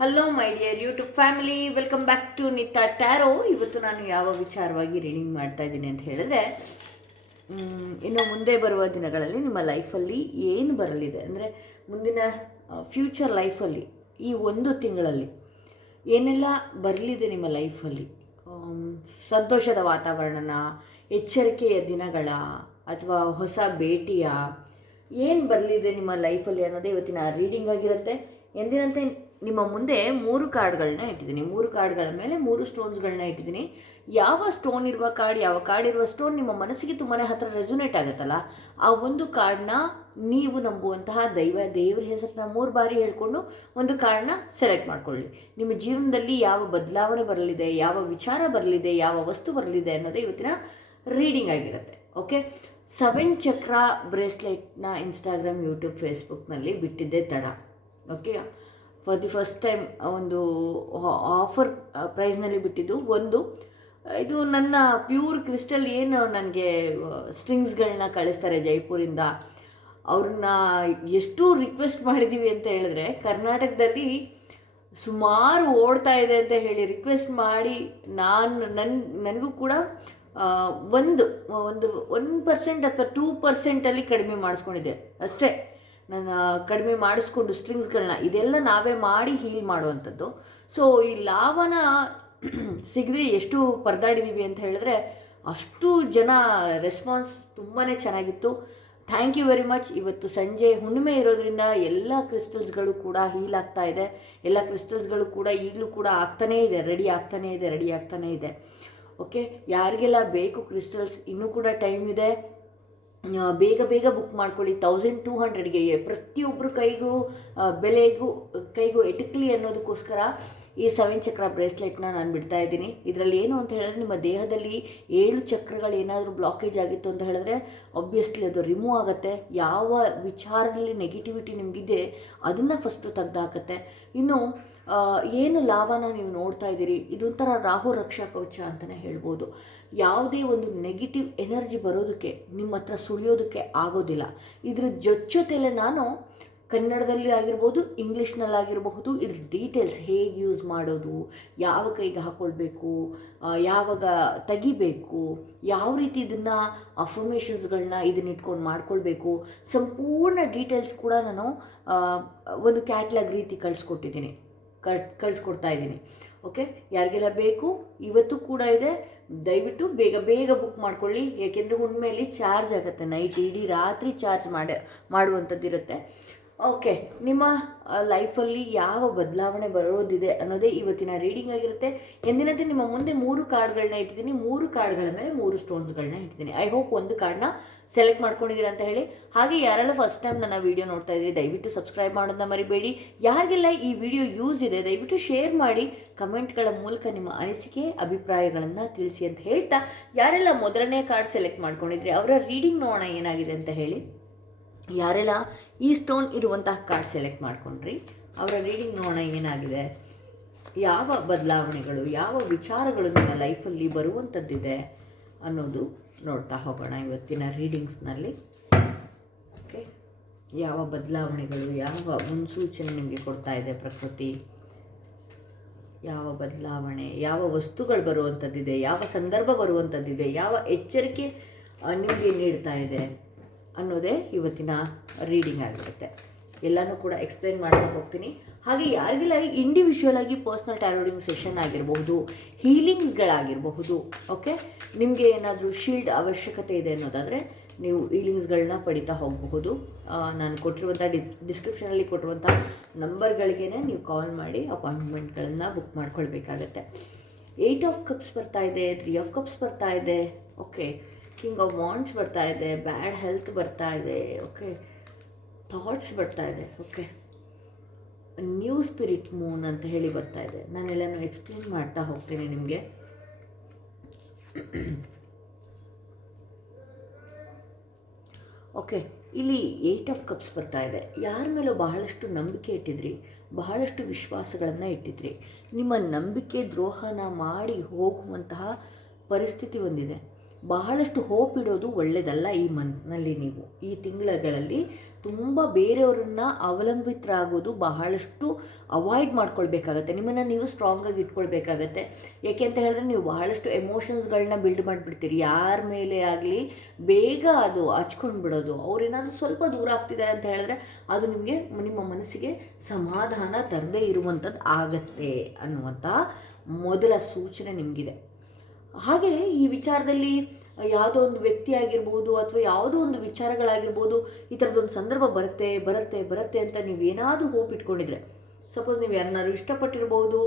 Hello my dear YouTube family, welcome back to Nita tarot. ಇವತ್ತು ನಾನು ಯಾವ ವಿಚಾರವಾಗಿ ರೀಡಿಂಗ್ ಮಾಡ್ತಾ ಇದ್ದೀನಿ ಅಂತ ಹೇಳಿದ್ರೆ, ಇನ್ನು ಮುಂದೆ ಬರುವ ದಿನಗಳಲ್ಲಿ ನಿಮ್ಮ ಲೈಫಲ್ಲಿ ಏನು ಬರಲಿದೆ ಅಂದರೆ ಮುಂದಿನ ಫ್ಯೂಚರ್ ಲೈಫಲ್ಲಿ ಈ ಒಂದು ತಿಂಗಳಲ್ಲಿ ಏನೆಲ್ಲ ಬರಲಿದೆ ನಿಮ್ಮ ಲೈಫಲ್ಲಿ. ಸಂತೋಷದ ವಾತಾವರಣನ, ಎಚ್ಚರಿಕೆಯ ದಿನಗಳ, ಅಥವಾ ಹೊಸ ಭೇಟಿಯ, ಏನು ಬರಲಿದೆ ನಿಮ್ಮ ಲೈಫಲ್ಲಿ ಅನ್ನೋದೇ ಇವತ್ತಿನ ರೀಡಿಂಗ್ ಆಗಿರುತ್ತೆ. ಎಂದಿನಂತೆ ನಿಮ್ಮ ಮುಂದೆ 3 ಕಾರ್ಡ್ಗಳನ್ನ ಇಟ್ಟಿದ್ದೀನಿ. 3 ಕಾರ್ಡ್ಗಳ ಮೇಲೆ 3 ಸ್ಟೋನ್ಸ್ಗಳನ್ನ ಇಟ್ಟಿದ್ದೀನಿ. ಯಾವ ಸ್ಟೋನ್ ಇರುವ ಕಾರ್ಡ್, ಯಾವ ಕಾರ್ಡ್ ಇರುವ ಸ್ಟೋನ್ ನಿಮ್ಮ ಮನಸ್ಸಿಗೆ ತುಂಬಾ ಹತ್ತಿರ ರೆಸೊನೇಟ್ ಆಗುತ್ತಲ್ಲ, ಆ ಒಂದು ಕಾರ್ಡ್ನ ನೀವು ನಂಬುವಂತಹ ದೇವರ ಹೆಸರನ್ನ 3 ಬಾರಿ ಹೇಳ್ಕೊಂಡು ಒಂದು ಕಾರ್ಡ್ನ ಸೆಲೆಕ್ಟ್ ಮಾಡ್ಕೊಳ್ಳಿ. ನಿಮ್ಮ ಜೀವನದಲ್ಲಿ ಯಾವ ಬದಲಾವಣೆ ಬರಲಿದೆ, ಯಾವ ವಿಚಾರ ಬರಲಿದೆ, ಯಾವ ವಸ್ತು ಬರಲಿದೆ ಅನ್ನೋದೇ ಇವತ್ತಿನ ರೀಡಿಂಗ್ ಆಗಿರುತ್ತೆ. ಓಕೆ, 7 ಚಕ್ರ ಬ್ರೇಸ್ಲೆಟ್ನ ಇನ್ಸ್ಟಾಗ್ರಾಮ್, ಯೂಟ್ಯೂಬ್, ಫೇಸ್ಬುಕ್ನಲ್ಲಿ ಬಿಟ್ಟಿದ್ದೆ ತಡ. Okay, for the first time ಒಂದು ಆಫರ್ ಪ್ರೈಸ್ನಲ್ಲಿ ಬಿಟ್ಟಿದ್ದು. ಇದು ನನ್ನ ಪ್ಯೂರ್ ಕ್ರಿಸ್ಟಲ್ ಏನು ನನಗೆ ಸ್ಟ್ರಿಂಗ್ಸ್ಗಳನ್ನ ಕಳಿಸ್ತಾರೆ ಜೈಪುರಿಂದ, ಅವ್ರನ್ನ ಎಷ್ಟು ರಿಕ್ವೆಸ್ಟ್ ಮಾಡಿದ್ದೀವಿ ಅಂತ ಹೇಳಿದ್ರೆ, ಕರ್ನಾಟಕದಲ್ಲಿ ಸುಮಾರು ಓಡ್ತಾ ಇದೆ ಅಂತ ಹೇಳಿ ರಿಕ್ವೆಸ್ಟ್ ಮಾಡಿ ನನಗೂ ಕೂಡ 1% ಅಥವಾ 2% ಕಡಿಮೆ ಮಾಡಿಸ್ಕೊಂಡಿದ್ದೆ ಅಷ್ಟೇ. ನಾನು ಕಡಿಮೆ ಮಾಡಿಸ್ಕೊಂಡು ಸ್ಟ್ರಿಂಗ್ಸ್ಗಳನ್ನ ಇದೆಲ್ಲ ನಾವೇ ಮಾಡಿ ಹೀಲ್ ಮಾಡುವಂಥದ್ದು. ಸೊ ಈ ಲಾಭನ ಸಿಗದೆ ಎಷ್ಟು ಪರದಾಡಿದ್ದೀವಿ ಅಂತ ಹೇಳಿದ್ರೆ, ಅಷ್ಟು ಜನ ರೆಸ್ಪಾನ್ಸ್ ತುಂಬಾ ಚೆನ್ನಾಗಿತ್ತು. Thank you very much. ಇವತ್ತು ಸಂಜೆ ಹುಣ್ಣಿಮೆ ಇರೋದ್ರಿಂದ ಎಲ್ಲ ಕ್ರಿಸ್ಟಲ್ಸ್ಗಳು ಕೂಡ ಹೀಲ್ ಆಗ್ತಾ ಇದೆ. ಎಲ್ಲ ಕ್ರಿಸ್ಟಲ್ಸ್ಗಳು ಕೂಡ ಈಗಲೂ ಕೂಡ ರೆಡಿ ಆಗ್ತಾನೇ ಇದೆ. ಓಕೆ, ಯಾರಿಗೆಲ್ಲ ಬೇಕು ಕ್ರಿಸ್ಟಲ್ಸ್, ಇನ್ನೂ ಕೂಡ ಟೈಮ್ ಇದೆ. ಬೇಗ ಬುಕ್ ಮಾಡ್ಕೊಳ್ಳಿ. 1200ಗೆ ಪ್ರತಿಯೊಬ್ಬರು ಕೈಗೂ ಎಟಕಲಿ ಅನ್ನೋದಕ್ಕೋಸ್ಕರ ಈ 7 ಚಕ್ರ ಬ್ರೇಸ್ಲೆಟ್ನ ನಾನು ಬಿಡ್ತಾ ಇದ್ದೀನಿ. ಇದರಲ್ಲಿ ಏನು ಅಂತ ಹೇಳಿದ್ರೆ, ನಿಮ್ಮ ದೇಹದಲ್ಲಿ 7 ಚಕ್ರಗಳು ಏನಾದರೂ ಬ್ಲಾಕೇಜ್ ಆಗಿತ್ತು ಅಂತ ಹೇಳಿದ್ರೆ ಆಬ್ವಿಯಸ್ಲಿ ಅದು ರಿಮೂವ್ ಆಗುತ್ತೆ. ಯಾವ ವಿಚಾರದಲ್ಲಿ ನೆಗೆಟಿವಿಟಿ ನಿಮಗಿದೆ ಅದನ್ನು ಫಸ್ಟು ತೆಗೆದಾಕತ್ತೆ. ಇನ್ನು ಏನು ಲಾಭನ ನೀವು ನೋಡ್ತಾ ಇದ್ದೀರಿ, ಇದೊಂಥರ ರಾಹು ರಕ್ಷಾ ಕವಚ ಅಂತಲೇ ಹೇಳ್ಬೋದು. ಯಾವುದೇ ಒಂದು ನೆಗೆಟಿವ್ ಎನರ್ಜಿ ಬರೋದಕ್ಕೆ, ನಿಮ್ಮ ಹತ್ರ ಸುಳಿಯೋದಕ್ಕೆ ಆಗೋದಿಲ್ಲ. ಇದ್ರ ಜೊತೆಲೆ ನಾನು ಕನ್ನಡದಲ್ಲಿ ಆಗಿರ್ಬೋದು, ಇಂಗ್ಲೀಷ್ನಲ್ಲಾಗಿರಬಹುದು, ಇದ್ರ ಡೀಟೇಲ್ಸ್ ಹೇಗೆ ಯೂಸ್ ಮಾಡೋದು, ಯಾವ ಕೈಗೆ ಹಾಕ್ಕೊಳ್ಬೇಕು, ಯಾವಾಗ ತೆಗಿಬೇಕು, ಯಾವ ರೀತಿ ಇದನ್ನು ಅಫರ್ಮೇಷನ್ಸ್ಗಳನ್ನ ಇದನ್ನ ಇಟ್ಕೊಂಡು ಮಾಡ್ಕೊಳ್ಬೇಕು, ಸಂಪೂರ್ಣ ಡೀಟೇಲ್ಸ್ ಕೂಡ ನಾನು ಒಂದು ಕ್ಯಾಟ್ಲಾಗ್ ರೀತಿ ಕಳಿಸ್ಕೊಡ್ತಾ ಇದ್ದೀನಿ. ಓಕೆ, ಯಾರಿಗೆಲ್ಲ ಬೇಕು ಇವತ್ತು ಕೂಡ ಇದೆ. ದಯವಿಟ್ಟು ಬೇಗ ಬುಕ್ ಮಾಡ್ಕೊಳ್ಳಿ. ಏಕೆಂದರೆ ಹುಣ್ಣಿಮೆಯಲ್ಲಿ ಚಾರ್ಜ್ ಆಗುತ್ತೆ, ನೈಟ್ ಇಡೀ ರಾತ್ರಿ ಚಾರ್ಜ್ ಮಾಡುವಂಥದ್ದಿರುತ್ತೆ. ಓಕೆ, ನಿಮ್ಮ ಲೈಫಲ್ಲಿ ಯಾವ ಬದಲಾವಣೆ ಬರೋದಿದೆ ಅನ್ನೋದೇ ಇವತ್ತಿನ ರೀಡಿಂಗ್ ಆಗಿರುತ್ತೆ. ಎಂದಿನಂತೆ ನಿಮ್ಮ ಮುಂದೆ 3 ಕಾರ್ಡ್ಗಳನ್ನ ಇಟ್ಟಿದ್ದೀನಿ. 3 ಕಾರ್ಡ್ಗಳ ಮೇಲೆ 3 ಸ್ಟೋನ್ಸ್ಗಳನ್ನ ಇಟ್ಟಿದ್ದೀನಿ. ಐ ಹೋಪ್ ಒಂದು ಕಾರ್ಡ್ನ ಸೆಲೆಕ್ಟ್ ಮಾಡ್ಕೊಂಡಿದ್ದೀರಾ ಅಂತ ಹೇಳಿ. ಹಾಗೆ ಯಾರೆಲ್ಲ ಫಸ್ಟ್ ಟೈಮ್ ನನ್ನ ವೀಡಿಯೋ ನೋಡ್ತಾ ಇದ್ದೀರಿ, ದಯವಿಟ್ಟು ಸಬ್ಸ್ಕ್ರೈಬ್ ಮಾಡೋದನ್ನ ಮರಿಬೇಡಿ. ಯಾರಿಗೆಲ್ಲ ಈ ವಿಡಿಯೋ ಯೂಸ್ ಇದೆ ದಯವಿಟ್ಟು ಶೇರ್ ಮಾಡಿ, ಕಮೆಂಟ್ಗಳ ಮೂಲಕ ನಿಮ್ಮ ಅನಿಸಿಕೆ ಅಭಿಪ್ರಾಯಗಳನ್ನು ತಿಳಿಸಿ ಅಂತ ಹೇಳ್ತಾ, ಯಾರೆಲ್ಲ ಮೊದಲನೇ ಕಾರ್ಡ್ ಸೆಲೆಕ್ಟ್ ಮಾಡ್ಕೊಂಡಿದ್ರಿ ಅವರ ರೀಡಿಂಗ್ ನೋಡೋಣ ಏನಾಗಿದೆ ಅಂತ ಹೇಳಿ. ಯಾರೆಲ್ಲ ಈ ಸ್ಟೋನ್ ಇರುವಂತಹ ಕಾರ್ಡ್ ಸೆಲೆಕ್ಟ್ ಮಾಡ್ಕೊಂಡ್ರಿ ಅವರ ರೀಡಿಂಗ್ ನೋಡೋಣ ಏನಾಗಿದೆ, ಯಾವ ಬದಲಾವಣೆಗಳು, ಯಾವ ವಿಚಾರಗಳು ನಿಮ್ಮ ಲೈಫಲ್ಲಿ ಬರುವಂಥದ್ದಿದೆ ಅನ್ನೋದು ನೋಡ್ತಾ ಹೋಗೋಣ ಇವತ್ತಿನ ರೀಡಿಂಗ್ಸ್ನಲ್ಲಿ. ಓಕೆ, ಯಾವ ಬದಲಾವಣೆಗಳು, ಯಾವ ಮುನ್ಸೂಚನೆ ನಿಮಗೆ ಕೊಡ್ತಾ ಇದೆ ಪ್ರಕೃತಿ, ಯಾವ ಬದಲಾವಣೆ, ಯಾವ ವಸ್ತುಗಳು ಬರುವಂಥದ್ದಿದೆ, ಯಾವ ಸಂದರ್ಭ ಬರುವಂಥದ್ದಿದೆ, ಯಾವ ಎಚ್ಚರಿಕೆ ನಿಮಗೆ ನೀಡ್ತಾ ಇದೆ ಅನ್ನೋದೇ ಇವತ್ತಿನ ರೀಡಿಂಗ್ ಆಗಿರುತ್ತೆ. ಎಲ್ಲನೂ ಕೂಡ ಎಕ್ಸ್ಪ್ಲೇನ್ ಮಾಡ್ತಾ ಹೋಗ್ತೀನಿ. ಹಾಗೆ ಯಾರಿಗೆಲ್ಲ ಇಂಡಿವಿಜುವಲ್ ಆಗಿ ಪರ್ಸ್ನಲ್ ಟ್ಯಾರೋಡಿಂಗ್ ಸೆಷನ್ ಆಗಿರಬಹುದು, ಹೀಲಿಂಗ್ಸ್ಗಳಾಗಿರಬಹುದು, ಓಕೆ, ನಿಮಗೆ ಏನಾದರೂ ಶೀಲ್ಡ್ ಅವಶ್ಯಕತೆ ಇದೆ ಅನ್ನೋದಾದರೆ ನೀವು ಹೀಲಿಂಗ್ಸ್ಗಳನ್ನ ಪಡಿತಾ ಹೋಗಬಹುದು. ನಾನು ಕೊಟ್ಟಿರುವಂಥ ಡಿಸ್ಕ್ರಿಪ್ಷನಲ್ಲಿ ಕೊಟ್ಟಿರುವಂಥ ನಂಬರ್ಗಳಿಗೇ ನೀವು ಕಾಲ್ ಮಾಡಿ ಅಪಾಯಿಂಟ್ಮೆಂಟ್ಗಳನ್ನು ಬುಕ್ ಮಾಡ್ಕೊಳ್ಬೇಕಾಗತ್ತೆ. 8 ಆಫ್ ಕಪ್ಸ್ ಬರ್ತಾ ಇದೆ, 3 ಆಫ್ ಕಪ್ಸ್ ಬರ್ತಾ ಇದೆ. ಓಕೆ, ಕಿಂಗ್ ಆಫ್ ವಾಂಡ್ಸ್ ಬರ್ತಾ ಇದೆ, ಬ್ಯಾಡ್ ಹೆಲ್ತ್ ಬರ್ತಾ ಇದೆ. ಓಕೆ, ಥಾಟ್ಸ್ ಬರ್ತಾ ಇದೆ. ಓಕೆ, ನ್ಯೂ ಸ್ಪಿರಿಟ್ ಮೂನ್ ಅಂತ ಹೇಳಿ ಬರ್ತಾ ಇದೆ. ನಾನೆಲ್ಲನೂ ಎಕ್ಸ್ಪ್ಲೇನ್ ಮಾಡ್ತಾ ಹೋಗ್ತೀನಿ ನಿಮಗೆ. ಓಕೆ, ಇಲ್ಲಿ 8 ಆಫ್ ಕಪ್ಸ್ ಬರ್ತಾ ಇದೆ. ಯಾರ ಮೇಲೂ ಬಹಳಷ್ಟು ನಂಬಿಕೆ ಇಟ್ಟಿದ್ರಿ, ಬಹಳಷ್ಟು ವಿಶ್ವಾಸಗಳನ್ನು ಇಟ್ಟಿದ್ರಿ. ನಿಮ್ಮ ನಂಬಿಕೆ ದ್ರೋಹನ ಮಾಡಿ ಹೋಗುವಂತಹ ಪರಿಸ್ಥಿತಿ ಒಂದಿದೆ. ಬಹಳಷ್ಟು ಹೋಪ್ ಇಡೋದು ಒಳ್ಳೆಯದಲ್ಲ. ಈ ಮಂತ್ನಲ್ಲಿ ನೀವು ಈ ತಿಂಗಳಲ್ಲಿ ತುಂಬ ಬೇರೆಯವರನ್ನ ಅವಲಂಬಿತರಾಗೋದು ಬಹಳಷ್ಟು ಅವಾಯ್ಡ್ ಮಾಡ್ಕೊಳ್ಬೇಕಾಗತ್ತೆ. ನಿಮ್ಮನ್ನು ನೀವು ಸ್ಟ್ರಾಂಗಾಗಿ ಇಟ್ಕೊಳ್ಬೇಕಾಗತ್ತೆ. ಏಕೆ ಅಂತ ಹೇಳಿದ್ರೆ ನೀವು ಬಹಳಷ್ಟು ಎಮೋಷನ್ಸ್ಗಳನ್ನ ಬಿಲ್ಡ್ ಮಾಡಿಬಿಡ್ತೀರಿ. ಯಾರ ಮೇಲೆ ಆಗಲಿ ಬೇಗ ಅದು ಹಚ್ಕೊಂಡು ಬಿಡೋದು. ಅವ್ರೇನಾದರೂ ಸ್ವಲ್ಪ ದೂರ ಆಗ್ತಿದ್ದಾರೆ ಅಂತ ಹೇಳಿದ್ರೆ ಅದು ನಿಮಗೆ ನಿಮ್ಮ ಮನಸ್ಸಿಗೆ ಸಮಾಧಾನ ತರದೇ ಇರುವಂಥದ್ದು ಆಗತ್ತೆ ಅನ್ನುವಂಥ ಮೊದಲ ಸೂಚನೆ ನಿಮಗಿದೆ. ಹಾಗೆ ಈ ವಿಚಾರದಲ್ಲಿ ಯಾವುದೋ ಒಂದು ವ್ಯಕ್ತಿ ಆಗಿರ್ಬೋದು ಅಥವಾ ಯಾವುದೋ ಒಂದು ವಿಚಾರಗಳಾಗಿರ್ಬೋದು, ಈ ಥರದೊಂದು ಸಂದರ್ಭ ಬರುತ್ತೆ ಬರುತ್ತೆ ಬರುತ್ತೆ ಅಂತ ನೀವೇನಾದರೂ ಹೋಪ್ ಇಟ್ಕೊಂಡಿದ್ರೆ, ಸಪೋಸ್ ನೀವು ಯಾರನ್ನಾರು ಇಷ್ಟಪಟ್ಟಿರ್ಬೋದು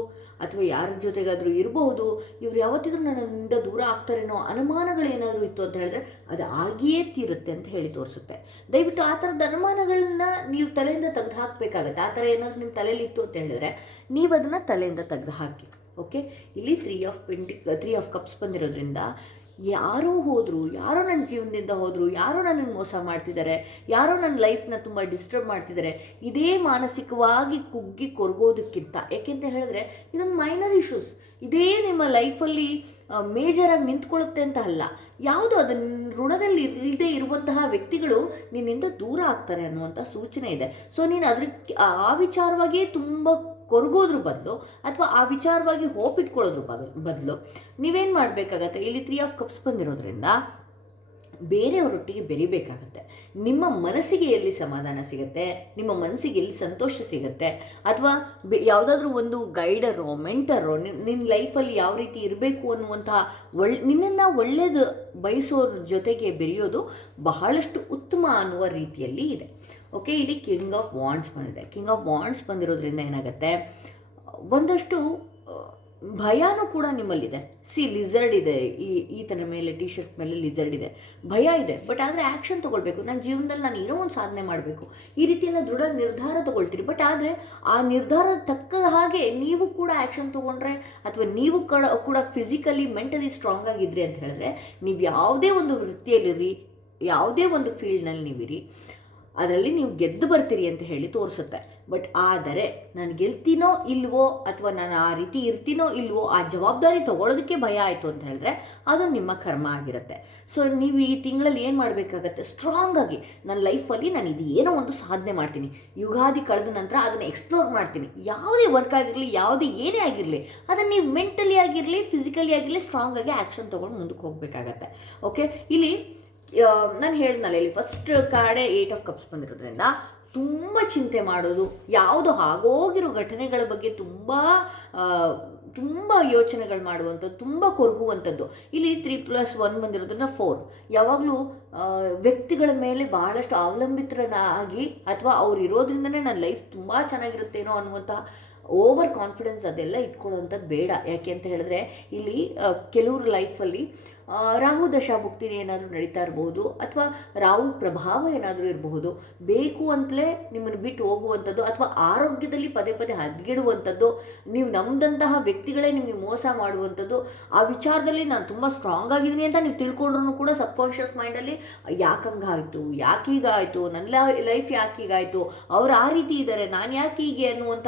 ಅಥವಾ ಯಾರ ಜೊತೆಗಾದರೂ ಇರಬಹುದು, ಇವ್ರು ಯಾವತ್ತಿದ್ರೂ ನನ್ನಿಂದ ದೂರ ಆಗ್ತಾರೇನೋ ಅನುಮಾನಗಳೇನಾದರೂ ಇತ್ತು ಅಂತ ಹೇಳಿದ್ರೆ ಅದು ಆಗಿಯೇ ತೀರುತ್ತೆ ಅಂತ ಹೇಳಿ ತೋರಿಸುತ್ತೆ. ದಯವಿಟ್ಟು ಆ ಥರದ ಅನುಮಾನಗಳನ್ನ ನೀವು ತಲೆಯಿಂದ ತೆಗೆದು ಹಾಕಬೇಕಾಗತ್ತೆ. ಆ ಥರ ಏನಾದರೂ ನಿಮ್ಮ ತಲೆಯಲ್ಲಿ ಇತ್ತು ಅಂತ ಹೇಳಿದ್ರೆ ನೀವು ಅದನ್ನು ತಲೆಯಿಂದ ತೆಗೆದು ಹಾಕಿ. ಓಕೆ, ಇಲ್ಲಿ 3 ಆಫ್ ಕಪ್ಸ್ ಬಂದಿರೋದ್ರಿಂದ ಯಾರೋ ಹೋದರು, ಯಾರೋ ನನ್ನ ಜೀವನದಿಂದ ಹೋದರು, ಯಾರೋ ನನ್ನನ್ನು ಮೋಸ ಮಾಡ್ತಿದ್ದಾರೆ, ಯಾರೋ ನನ್ನ ಲೈಫ್ನ ತುಂಬ ಡಿಸ್ಟರ್ಬ್ ಮಾಡ್ತಿದ್ದಾರೆ, ಇದೇ ಮಾನಸಿಕವಾಗಿ ಕುಗ್ಗಿ ಕೊರಗೋದಕ್ಕಿಂತ, ಏಕೆಂತ ಹೇಳಿದ್ರೆ ಇದೊಂದು ಮೈನರ್ ಇಶ್ಯೂಸ್, ಇದೇ ನಿಮ್ಮ ಲೈಫಲ್ಲಿ ಮೇಜರಾಗಿ ನಿಂತ್ಕೊಳ್ಳುತ್ತೆ ಅಂತ ಅಲ್ಲ. ಯಾವುದು ಅದನ್ನು ಋಣದಲ್ಲಿ ಇಲ್ಲದೆ ಇರುವಂತಹ ವ್ಯಕ್ತಿಗಳು ನಿನ್ನಿಂದ ದೂರ ಆಗ್ತಾರೆ ಅನ್ನುವಂಥ ಸೂಚನೆ ಇದೆ. ಸೊ ನೀನು ಆ ವಿಚಾರವಾಗಿಯೇ ತುಂಬ ಕೊರಗೋದ್ರ ಬದಲು ಅಥವಾ ಆ ವಿಚಾರವಾಗಿ ಹೋಪ್ ಇಟ್ಕೊಳ್ಳೋದ್ರ ಬದಲು ನೀವೇನು ಮಾಡಬೇಕಾಗತ್ತೆ, ಇಲ್ಲಿ 3 ಆಫ್ ಕಪ್ಸ್ ಬಂದಿರೋದ್ರಿಂದ ಬೇರೆಯವರೊಟ್ಟಿಗೆ ಬೆರಿಬೇಕಾಗತ್ತೆ. ನಿಮ್ಮ ಮನಸ್ಸಿಗೆ ಎಲ್ಲಿ ಸಮಾಧಾನ ಸಿಗುತ್ತೆ, ನಿಮ್ಮ ಮನಸ್ಸಿಗೆ ಎಲ್ಲಿ ಸಂತೋಷ ಸಿಗುತ್ತೆ, ಅಥವಾ ಯಾವುದಾದ್ರೂ ಒಂದು ಗೈಡರೋ ಮೆಂಟರೋ ನಿನ್ನ ಲೈಫಲ್ಲಿ ಯಾವ ರೀತಿ ಇರಬೇಕು ಅನ್ನುವಂತಹ ನಿನ್ನನ್ನು ಒಳ್ಳೆಯದು ಬಯಸೋರ ಜೊತೆಗೆ ಬೆರೆಯೋದು ಬಹಳಷ್ಟು ಉತ್ತಮ ಅನ್ನುವ ರೀತಿಯಲ್ಲಿ ಇದೆ. ಓಕೆ, ಇಲ್ಲಿ ಕಿಂಗ್ ಆಫ್ ವಾಂಡ್ಸ್ ಬಂದಿದೆ. ಕಿಂಗ್ ಆಫ್ ವಾಂಡ್ಸ್ ಬಂದಿರೋದ್ರಿಂದ ಏನಾಗುತ್ತೆ, ಒಂದಷ್ಟು ಭಯನೂ ಕೂಡ ನಿಮ್ಮಲ್ಲಿದೆ. ಲಿಸರ್ಡ್ ಇದೆ, ಈತನ ಮೇಲೆ ಟಿ ಶರ್ಟ್ ಮೇಲೆ ಲಿಸರ್ಡ್ ಇದೆ, ಭಯ ಇದೆ. ಬಟ್ ಆದರೆ ಆ್ಯಕ್ಷನ್ ತೊಗೊಳ್ಬೇಕು. ನನ್ನ ಜೀವನದಲ್ಲಿ ನಾನು ಏನೋ ಒಂದು ಸಾಧನೆ ಮಾಡಬೇಕು, ಈ ರೀತಿಯೆಲ್ಲ ದೃಢ ನಿರ್ಧಾರ ತೊಗೊಳ್ತೀರಿ. ಬಟ್ ಆದರೆ ಆ ನಿರ್ಧಾರದ ತಕ್ಕ ಹಾಗೆ ನೀವು ಕೂಡ ಆ್ಯಕ್ಷನ್ ತೊಗೊಂಡ್ರೆ ಅಥವಾ ನೀವು ಕೂಡ ಫಿಸಿಕಲಿ ಮೆಂಟಲಿ ಸ್ಟ್ರಾಂಗ್ ಆಗಿದ್ರಿ ಅಂತ ಹೇಳಿದ್ರೆ ನೀವು ಯಾವುದೇ ಒಂದು ವೃತ್ತಿಯಲ್ಲಿರಿ, ಯಾವುದೇ ಒಂದು ಫೀಲ್ಡ್ನಲ್ಲಿ ನೀವಿರಿ, ಅದರಲ್ಲಿ ನೀವು ಗೆದ್ದು ಬರ್ತೀರಿ ಅಂತ ಹೇಳಿ ತೋರಿಸುತ್ತೆ. ಬಟ್ ಆದರೆ ನಾನು ಗೆಲ್ತೀನೋ ಇಲ್ವೋ ಅಥವಾ ನಾನು ಆ ರೀತಿ ಇರ್ತೀನೋ ಇಲ್ವೋ ಆ ಜವಾಬ್ದಾರಿ ತೊಗೊಳೋದಕ್ಕೆ ಭಯ ಆಯಿತು ಅಂತ ಹೇಳಿದ್ರೆ ಅದು ನಿಮ್ಮ ಕರ್ಮ ಆಗಿರುತ್ತೆ. ಸೊ ನೀವು ಈ ತಿಂಗಳಲ್ಲಿ ಏನು ಮಾಡಬೇಕಾಗತ್ತೆ, ಸ್ಟ್ರಾಂಗಾಗಿ ನನ್ನ ಲೈಫಲ್ಲಿ ನಾನು ಇದು ಏನೋ ಒಂದು ಸಾಧನೆ ಮಾಡ್ತೀನಿ, ಯುಗಾದಿ ಕಳೆದ ನಂತರ ಅದನ್ನು ಎಕ್ಸ್ಪ್ಲೋರ್ ಮಾಡ್ತೀನಿ. ಯಾವುದೇ ವರ್ಕ್ ಆಗಿರಲಿ, ಯಾವುದೇ ಏನೇ ಆಗಿರಲಿ, ಅದನ್ನು ನೀವು ಮೆಂಟಲಿ ಆಗಿರಲಿ ಫಿಸಿಕಲಿ ಆಗಿರಲಿ ಸ್ಟ್ರಾಂಗಾಗಿ ಆ್ಯಕ್ಷನ್ ತೊಗೊಂಡು ಮುಂದಕ್ಕೆ ಹೋಗಬೇಕಾಗತ್ತೆ. ಓಕೆ, ಇಲ್ಲಿ ನಾನು ಹೇಳಿದ್ನಲ್ಲ, ಇಲ್ಲಿ ಫಸ್ಟ್ ಕಾರ್ಡೆ 8 ಆಫ್ ಕಪ್ಸ್ ಬಂದಿರೋದ್ರಿಂದ ತುಂಬ ಚಿಂತೆ ಮಾಡೋದು, ಯಾವುದು ಆಗೋಗಿರೋ ಘಟನೆಗಳ ಬಗ್ಗೆ ತುಂಬ ಯೋಚನೆಗಳು ಮಾಡುವಂಥದ್ದು, ತುಂಬ ಕೊರಗುವಂಥದ್ದು. ಇಲ್ಲಿ 3+1 ಬಂದಿರೋದ್ರಿಂದ 4. ಯಾವಾಗಲೂ ವ್ಯಕ್ತಿಗಳ ಮೇಲೆ ಬಹಳಷ್ಟು ಅವಲಂಬಿತರನ್ನಾಗಿ ಅಥವಾ ಅವ್ರು ಇರೋದ್ರಿಂದನೇ ನನ್ನ ಲೈಫ್ ತುಂಬ ಚೆನ್ನಾಗಿರುತ್ತೇನೋ ಅನ್ನುವಂಥ ಓವರ್ ಕಾನ್ಫಿಡೆನ್ಸ್ ಅದೆಲ್ಲ ಇಟ್ಕೊಳ್ಳುವಂಥದ್ದು ಬೇಡ. ಯಾಕೆ ಅಂತ ಹೇಳಿದ್ರೆ ಇಲ್ಲಿ ಕೆಲವ್ರ ಲೈಫಲ್ಲಿ ರಾಹು ದಶಾಭುಕ್ತಿನಿ ಏನಾದರೂ ನಡೀತಾ ಇರಬಹುದು ಅಥವಾ ರಾಹು ಪ್ರಭಾವ ಏನಾದರೂ ಇರಬಹುದು. ಬೇಕು ಅಂತಲೇ ನಿಮ್ಮನ್ನು ಬಿಟ್ಟು ಹೋಗುವಂಥದ್ದು ಅಥವಾ ಆರೋಗ್ಯದಲ್ಲಿ ಪದೇ ಪದೇ ಹದಗೆಡುವಂಥದ್ದು, ನೀವು ನಂಬಿದಂತಹ ವ್ಯಕ್ತಿಗಳೇ ನಿಮಗೆ ಮೋಸ ಮಾಡುವಂಥದ್ದು. ಆ ವಿಚಾರದಲ್ಲಿ ನಾನು ತುಂಬ ಸ್ಟ್ರಾಂಗ್ ಆಗಿದ್ದೀನಿ ಅಂತ ನೀವು ತಿಳ್ಕೊಂಡ್ರೂ ಕೂಡ ಸಬ್ಕಾನ್ಷಿಯಸ್ ಮೈಂಡಲ್ಲಿ ಯಾಕಂಗಾಯಿತು, ಯಾಕೀಗಾಯಿತು, ನನ್ನ ಲೈಫ್ ಯಾಕೀಗಾಯಿತು, ಅವ್ರು ಆ ರೀತಿ ಇದ್ದಾರೆ, ನಾನು ಯಾಕೆ ಹೀಗೆ ಅನ್ನುವಂಥ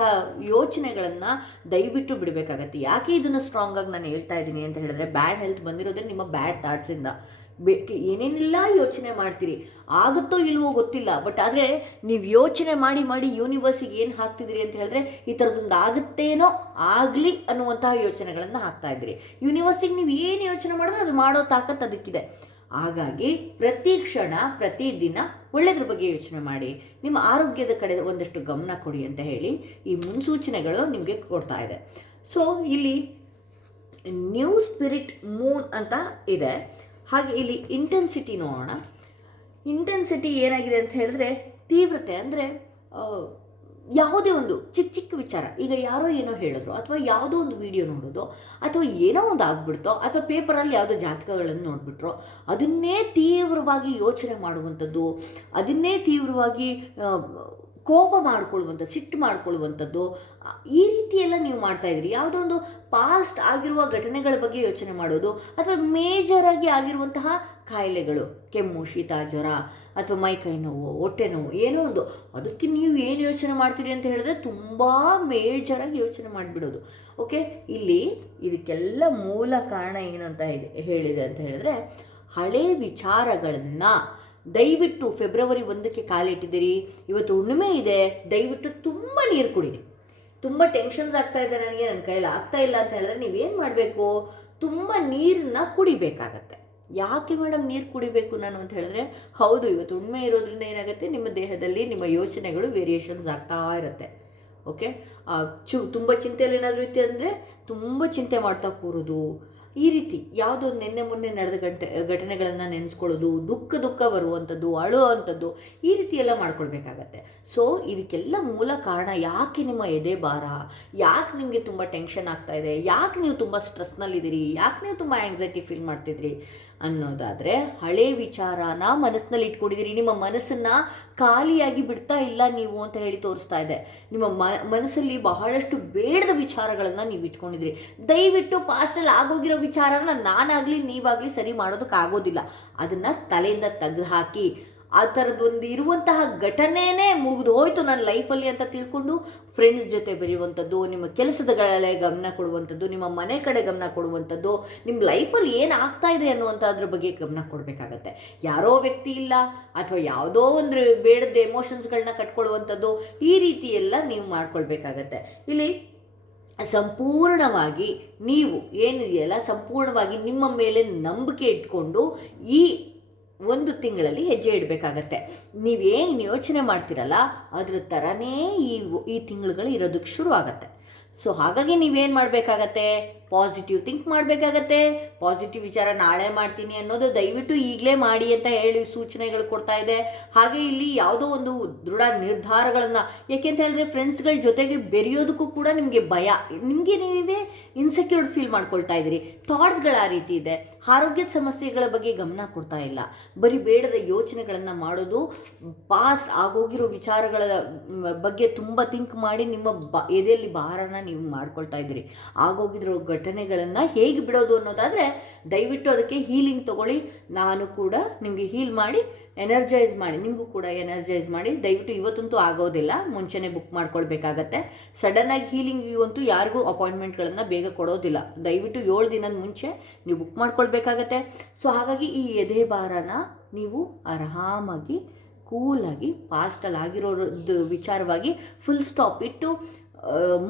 ಯೋಚನೆಗಳನ್ನು ದಯವಿಟ್ಟು ಬಿಡಬೇಕಾಗತ್ತೆ. ಯಾಕೆ ಇದನ್ನು ಸ್ಟ್ರಾಂಗಾಗಿ ನಾನು ಹೇಳ್ತಾ ಇದ್ದೀನಿ ಅಂತ ಹೇಳಿದ್ರೆ, ಬ್ಯಾಡ್ ಹೆಲ್ತ್ ಬಂದಿರೋದೇ ನಿಮ್ಮ ಬ್ಯಾಡ್ ಥಾಟ್ಸಿಂದ. ಏನೇನೆಲ್ಲ ಯೋಚನೆ ಮಾಡ್ತೀರಿ, ಆಗುತ್ತೋ ಇಲ್ವೋ ಗೊತ್ತಿಲ್ಲ, ಬಟ್ ಆದರೆ ನೀವು ಯೋಚನೆ ಮಾಡಿ ಮಾಡಿ ಯೂನಿವರ್ಸಿಗೆ ಏನು ಹಾಕ್ತಿದ್ದೀರಿ ಅಂತ ಹೇಳಿದ್ರೆ ಈ ಥರದೊಂದು ಆಗುತ್ತೇನೋ ಆಗಲಿ ಅನ್ನುವಂತಹ ಯೋಚನೆಗಳನ್ನು ಹಾಕ್ತಾ ಇದ್ದೀರಿ. ಯೂನಿವರ್ಸಿಗೆ ನೀವು ಏನು ಯೋಚನೆ ಮಾಡಿದ್ರೆ ಅದು ಮಾಡೋ ತಾಕತ್ತು ಅದಕ್ಕಿದೆ. ಹಾಗಾಗಿ ಪ್ರತಿ ಕ್ಷಣ ಪ್ರತಿ ದಿನ ಒಳ್ಳೆಯದ್ರ ಬಗ್ಗೆ ಯೋಚನೆ ಮಾಡಿ, ನಿಮ್ಮ ಆರೋಗ್ಯದ ಕಡೆ ಒಂದಷ್ಟು ಗಮನ ಕೊಡಿ ಅಂತ ಹೇಳಿ ಈ ಮುನ್ಸೂಚನೆಗಳು ನಿಮಗೆ ಕೊಡ್ತಾ ಇದೆ. ಸೊ ಇಲ್ಲಿ ನ್ಯೂ ಸ್ಪಿರಿಟ್ ಮೂನ್ ಅಂತ ಇದೆ. ಹಾಗೆ ಇಲ್ಲಿ ಇಂಟೆನ್ಸಿಟಿ ನೋಡೋಣ. ಇಂಟೆನ್ಸಿಟಿ ಏನಾಗಿದೆ ಅಂತ ಹೇಳಿದ್ರೆ ತೀವ್ರತೆ. ಅಂದರೆ ಯಾವುದೇ ಒಂದು ಚಿಕ್ಕ ಚಿಕ್ಕ ವಿಚಾರ, ಈಗ ಯಾರೋ ಏನೋ ಹೇಳಿದ್ರು ಅಥವಾ ಯಾವುದೋ ಒಂದು ವಿಡಿಯೋ ನೋಡೋದು ಅಥವಾ ಏನೋ ಒಂದು ಆಗ್ಬಿಡ್ತೋ ಅಥವಾ ಪೇಪರಲ್ಲಿ ಯಾವುದೋ ಜಾತಕಗಳನ್ನು ನೋಡಿಬಿಟ್ರೋ ಅದನ್ನೇ ತೀವ್ರವಾಗಿ ಯೋಚನೆ ಮಾಡುವಂಥದ್ದು, ಅದನ್ನೇ ತೀವ್ರವಾಗಿ ಕೋಪ ಮಾಡ್ಕೊಳ್ಳುವಂಥದ್ದು, ಸಿಟ್ಟು ಮಾಡ್ಕೊಳ್ಳುವಂಥದ್ದು, ಈ ರೀತಿಯೆಲ್ಲ ನೀವು ಮಾಡ್ತಾಯಿದ್ರಿ. ಯಾವುದೋ ಒಂದು ಪಾಸ್ಟ್ ಆಗಿರುವ ಘಟನೆಗಳ ಬಗ್ಗೆ ಯೋಚನೆ ಮಾಡೋದು ಅಥವಾ ಮೇಜರಾಗಿ ಆಗಿರುವಂತಹ ಕಾಯಿಲೆಗಳು, ಕೆಮ್ಮು, ಶೀತ, ಜ್ವರ ಅಥವಾ ಮೈಕೈ ನೋವು, ಹೊಟ್ಟೆ ನೋವು, ಏನೋ ಒಂದು, ಅದಕ್ಕೆ ನೀವು ಏನು ಯೋಚನೆ ಮಾಡ್ತೀರಿ ಅಂತ ಹೇಳಿದ್ರೆ ತುಂಬ ಮೇಜರಾಗಿ ಯೋಚನೆ ಮಾಡಿಬಿಡೋದು. ಓಕೆ, ಇಲ್ಲಿ ಇದಕ್ಕೆಲ್ಲ ಮೂಲ ಕಾರಣ ಏನು ಅಂತ ಹೇಳಿದೆ ಅಂತ ಹೇಳಿದ್ರೆ ಹಳೆ ವಿಚಾರಗಳನ್ನು ದಯವಿಟ್ಟು ಫೆಬ್ರವರಿ 1ಕ್ಕೆ ಕಾಲಿಟ್ಟಿದ್ದೀರಿ, ಇವತ್ತು ಹುಣ್ಣಿಮೆ ಇದೆ, ದಯವಿಟ್ಟು ತುಂಬ ನೀರು ಕುಡೀರಿ. ತುಂಬ ಟೆನ್ಷನ್ಸ್ ಆಗ್ತಾ ಇದೆ ನನಗೆ, ನನ್ನ ಕೈಯಲ್ಲಿ ಆಗ್ತಾ ಇಲ್ಲ ಅಂತ ಹೇಳಿದ್ರೆ ನೀವೇನು ಮಾಡಬೇಕು, ತುಂಬ ನೀರನ್ನ ಕುಡಿಬೇಕಾಗತ್ತೆ. ಯಾಕೆ ಮೇಡಮ್ ನೀರು ಕುಡಿಬೇಕು ನಾನು ಅಂತ ಹೇಳಿದ್ರೆ, ಹೌದು ಇವತ್ತು ಹುಣ್ಣಿಮೆ ಇರೋದ್ರಿಂದ ಏನಾಗುತ್ತೆ, ನಿಮ್ಮ ದೇಹದಲ್ಲಿ ನಿಮ್ಮ ಯೋಚನೆಗಳು ವೇರಿಯೇಷನ್ಸ್ ಆಗ್ತಾ ಇರುತ್ತೆ. ಓಕೆ, ತುಂಬ ಚಿಂತೆಯಲ್ಲಿ ಏನಾದರೂ ಇತ್ತು ಅಂದರೆ ತುಂಬ ಚಿಂತೆ ಮಾಡ್ತಾ ಕೂರೋದು, ಈ ರೀತಿ ಯಾವುದೋ ನಿನ್ನೆ ಮೊನ್ನೆ ನಡೆದ ಘಟನೆಗಳನ್ನು ನೆನೆಸ್ಕೊಳ್ಳೋದು, ದುಃಖ ಬರುವಂಥದ್ದು, ಅಳುವಂಥದ್ದು, ಈ ರೀತಿ ಎಲ್ಲ ಮಾಡ್ಕೊಳ್ಬೇಕಾಗತ್ತೆ. ಸೊ ಇದಕ್ಕೆಲ್ಲ ಮೂಲ ಕಾರಣ ಯಾಕೆ ನಿಮ್ಮ ಎದೆ ಭಾರ, ಯಾಕೆ ನಿಮಗೆ ತುಂಬ ಟೆನ್ಷನ್ ಆಗ್ತಾ ಇದೆ, ಯಾಕೆ ನೀವು ತುಂಬ ಸ್ಟ್ರೆಸ್ನಲ್ಲಿದ್ದೀರಿ, ಯಾಕೆ ನೀವು ತುಂಬ ಆ್ಯಂಗ್ಸೈಟಿ ಫೀಲ್ ಮಾಡ್ತಿದ್ರಿ ಅನ್ನೋದಾದರೆ ಹಳೆ ವಿಚಾರನ ಮನಸ್ಸಿನಲ್ಲಿ ಇಟ್ಕೊಂಡಿದ್ದೀರಿ. ನಿಮ್ಮ ಮನಸ್ಸನ್ನು ಖಾಲಿಯಾಗಿ ಬಿಡ್ತಾ ಇಲ್ಲ ನೀವು ಅಂತ ಹೇಳಿ ತೋರಿಸ್ತಾ ಇದೆ. ನಿಮ್ಮ ಮನಸ್ಸಲ್ಲಿ ಬಹಳಷ್ಟು ಬೇಡದ ವಿಚಾರಗಳನ್ನು ನೀವು ಇಟ್ಕೊಂಡಿದ್ದೀರಿ. ದಯವಿಟ್ಟು ಪಾಸ್ಟಲ್ಲಿ ಆಗೋಗಿರೋ ವಿಚಾರನ ನಾನಾಗಲಿ ನೀವಾಗಲಿ ಸರಿ ಮಾಡೋದಕ್ಕಾಗೋದಿಲ್ಲ. ಅದನ್ನು ತಲೆಯಿಂದ ತೆಗೆದು ಹಾಕಿ, ಆ ಥರದ್ದೊಂದು ಇರುವಂತಹ ಘಟನೆನೇ ಮುಗಿದು ಹೋಯ್ತು ನನ್ನ ಲೈಫಲ್ಲಿ ಅಂತ ತಿಳ್ಕೊಂಡು ಫ್ರೆಂಡ್ಸ್ ಜೊತೆ ಬೆರೆಯುವಂಥದ್ದು, ನಿಮ್ಮ ಕೆಲಸದಗಳೇ ಗಮನ ಕೊಡುವಂಥದ್ದು, ನಿಮ್ಮ ಮನೆ ಕಡೆ ಗಮನ ಕೊಡುವಂಥದ್ದು, ನಿಮ್ಮ ಲೈಫಲ್ಲಿ ಏನು ಆಗ್ತಾ ಇದೆ ಅನ್ನುವಂಥದ್ರ ಬಗ್ಗೆ ಗಮನ ಕೊಡಬೇಕಾಗತ್ತೆ. ಯಾರೋ ವ್ಯಕ್ತಿ ಇಲ್ಲ ಅಥವಾ ಯಾವುದೋ ಒಂದು ಬೇಡದ ಎಮೋಷನ್ಸ್ಗಳನ್ನ ಕಟ್ಕೊಳ್ಳುವಂಥದ್ದು, ಈ ರೀತಿ ಎಲ್ಲ ನೀವು ಮಾಡ್ಕೊಳ್ಬೇಕಾಗತ್ತೆ. ಇಲ್ಲಿ ಸಂಪೂರ್ಣವಾಗಿ ನೀವು ಏನಿದೆಯಲ್ಲ, ಸಂಪೂರ್ಣವಾಗಿ ನಿಮ್ಮ ಮೇಲೆ ನಂಬಿಕೆ ಇಟ್ಕೊಂಡು ಈ 1 ತಿಂಗಳಲ್ಲಿ ಹೆಜ್ಜೆ ಇಡಬೇಕಾಗತ್ತೆ. ನೀವೇನು ಯೋಚನೆ ಮಾಡ್ತೀರಲ್ಲ ಅದ್ರ ಥರನೇ ಈ ತಿಂಗಳುಗಳು ಇರೋದಕ್ಕೆ ಶುರು ಆಗುತ್ತೆ. ಸೊ ಹಾಗಾಗಿ ನೀವೇನು ಮಾಡಬೇಕಾಗತ್ತೆ, ಪಾಸಿಟಿವ್ ಥಿಂಕ್ ಮಾಡಬೇಕಾಗತ್ತೆ. ಪಾಸಿಟಿವ್ ವಿಚಾರ ನಾಳೆ ಮಾಡ್ತೀನಿ ಅನ್ನೋದು ದಯವಿಟ್ಟು ಈಗಲೇ ಮಾಡಿ ಅಂತ ಹೇಳಿ ಸೂಚನೆಗಳು ಕೊಡ್ತಾ ಇದೆ. ಹಾಗೆ ಇಲ್ಲಿ ಯಾವುದೋ ಒಂದು ದೃಢ ನಿರ್ಧಾರಗಳನ್ನು, ಯಾಕೆಂತ ಹೇಳಿದ್ರೆ ಫ್ರೆಂಡ್ಸ್ಗಳ ಜೊತೆಗೆ ಬೆರೆಯೋದಕ್ಕೂ ಕೂಡ ನಿಮಗೆ ಭಯ, ನಿಮಗೆ ನೀವೇ ಇನ್ಸೆಕ್ಯೂರ್ಡ್ ಫೀಲ್ ಮಾಡ್ಕೊಳ್ತಾ ಇದ್ದೀರಿ. ಥಾಟ್ಸ್ಗಳು ಆ ರೀತಿ ಇದೆ. ಆರೋಗ್ಯದ ಸಮಸ್ಯೆಗಳ ಬಗ್ಗೆ ಗಮನ ಕೊಡ್ತಾ ಇಲ್ಲ, ಬರೀ ಬೇಡದ ಯೋಚನೆಗಳನ್ನು ಮಾಡೋದು, ಪಾಸ್ಟ್ ಆಗೋಗಿರೋ ವಿಚಾರಗಳ ಬಗ್ಗೆ ತುಂಬ ಥಿಂಕ್ ಮಾಡಿ ನಿಮ್ಮ ಎದೆಯಲ್ಲಿ ಭಾರನ ನೀವು ಮಾಡ್ಕೊಳ್ತಾ ಇದ್ದೀರಿ. ಆಗೋಗಿರೋ ಘಟನೆಗಳನ್ನು ಹೇಗೆ ಬಿಡೋದು ಅನ್ನೋದಾದರೆ ದಯವಿಟ್ಟು ಅದಕ್ಕೆ ಹೀಲಿಂಗ್ ತೊಗೊಳ್ಳಿ. ನಾನು ಕೂಡ ನಿಮಗೆ ಹೀಲ್ ಮಾಡಿ ಎನರ್ಜೈಸ್ ಮಾಡಿ, ನಿಮಗೂ ಕೂಡ ಎನರ್ಜೈಸ್ ಮಾಡಿ. ದಯವಿಟ್ಟು ಇವತ್ತಂತೂ ಆಗೋದಿಲ್ಲ, ಮುಂಚೆನೇ ಬುಕ್ ಮಾಡ್ಕೊಳ್ಬೇಕಾಗತ್ತೆ. ಸಡನ್ನಾಗಿ ಹೀಲಿಂಗಿಗಂತೂ ಯಾರಿಗೂ ಅಪಾಯಿಂಟ್ಮೆಂಟ್ಗಳನ್ನು ಬೇಗ ಕೊಡೋದಿಲ್ಲ. ದಯವಿಟ್ಟು 7 ದಿನದ ಮುಂಚೆ ನೀವು ಬುಕ್ ಮಾಡ್ಕೊಳ್ಬೇಕಾಗತ್ತೆ. ಸೊ ಹಾಗಾಗಿ ಈ ಎದೆ ಭಾರನ ನೀವು ಆರಾಮಾಗಿ ಕೂಲಾಗಿ ಪಾಸ್ಟಲ್ಲಿ ಆಗಿರೋದು ವಿಚಾರವಾಗಿ ಫುಲ್ ಸ್ಟಾಪ್ ಇಟ್ಟು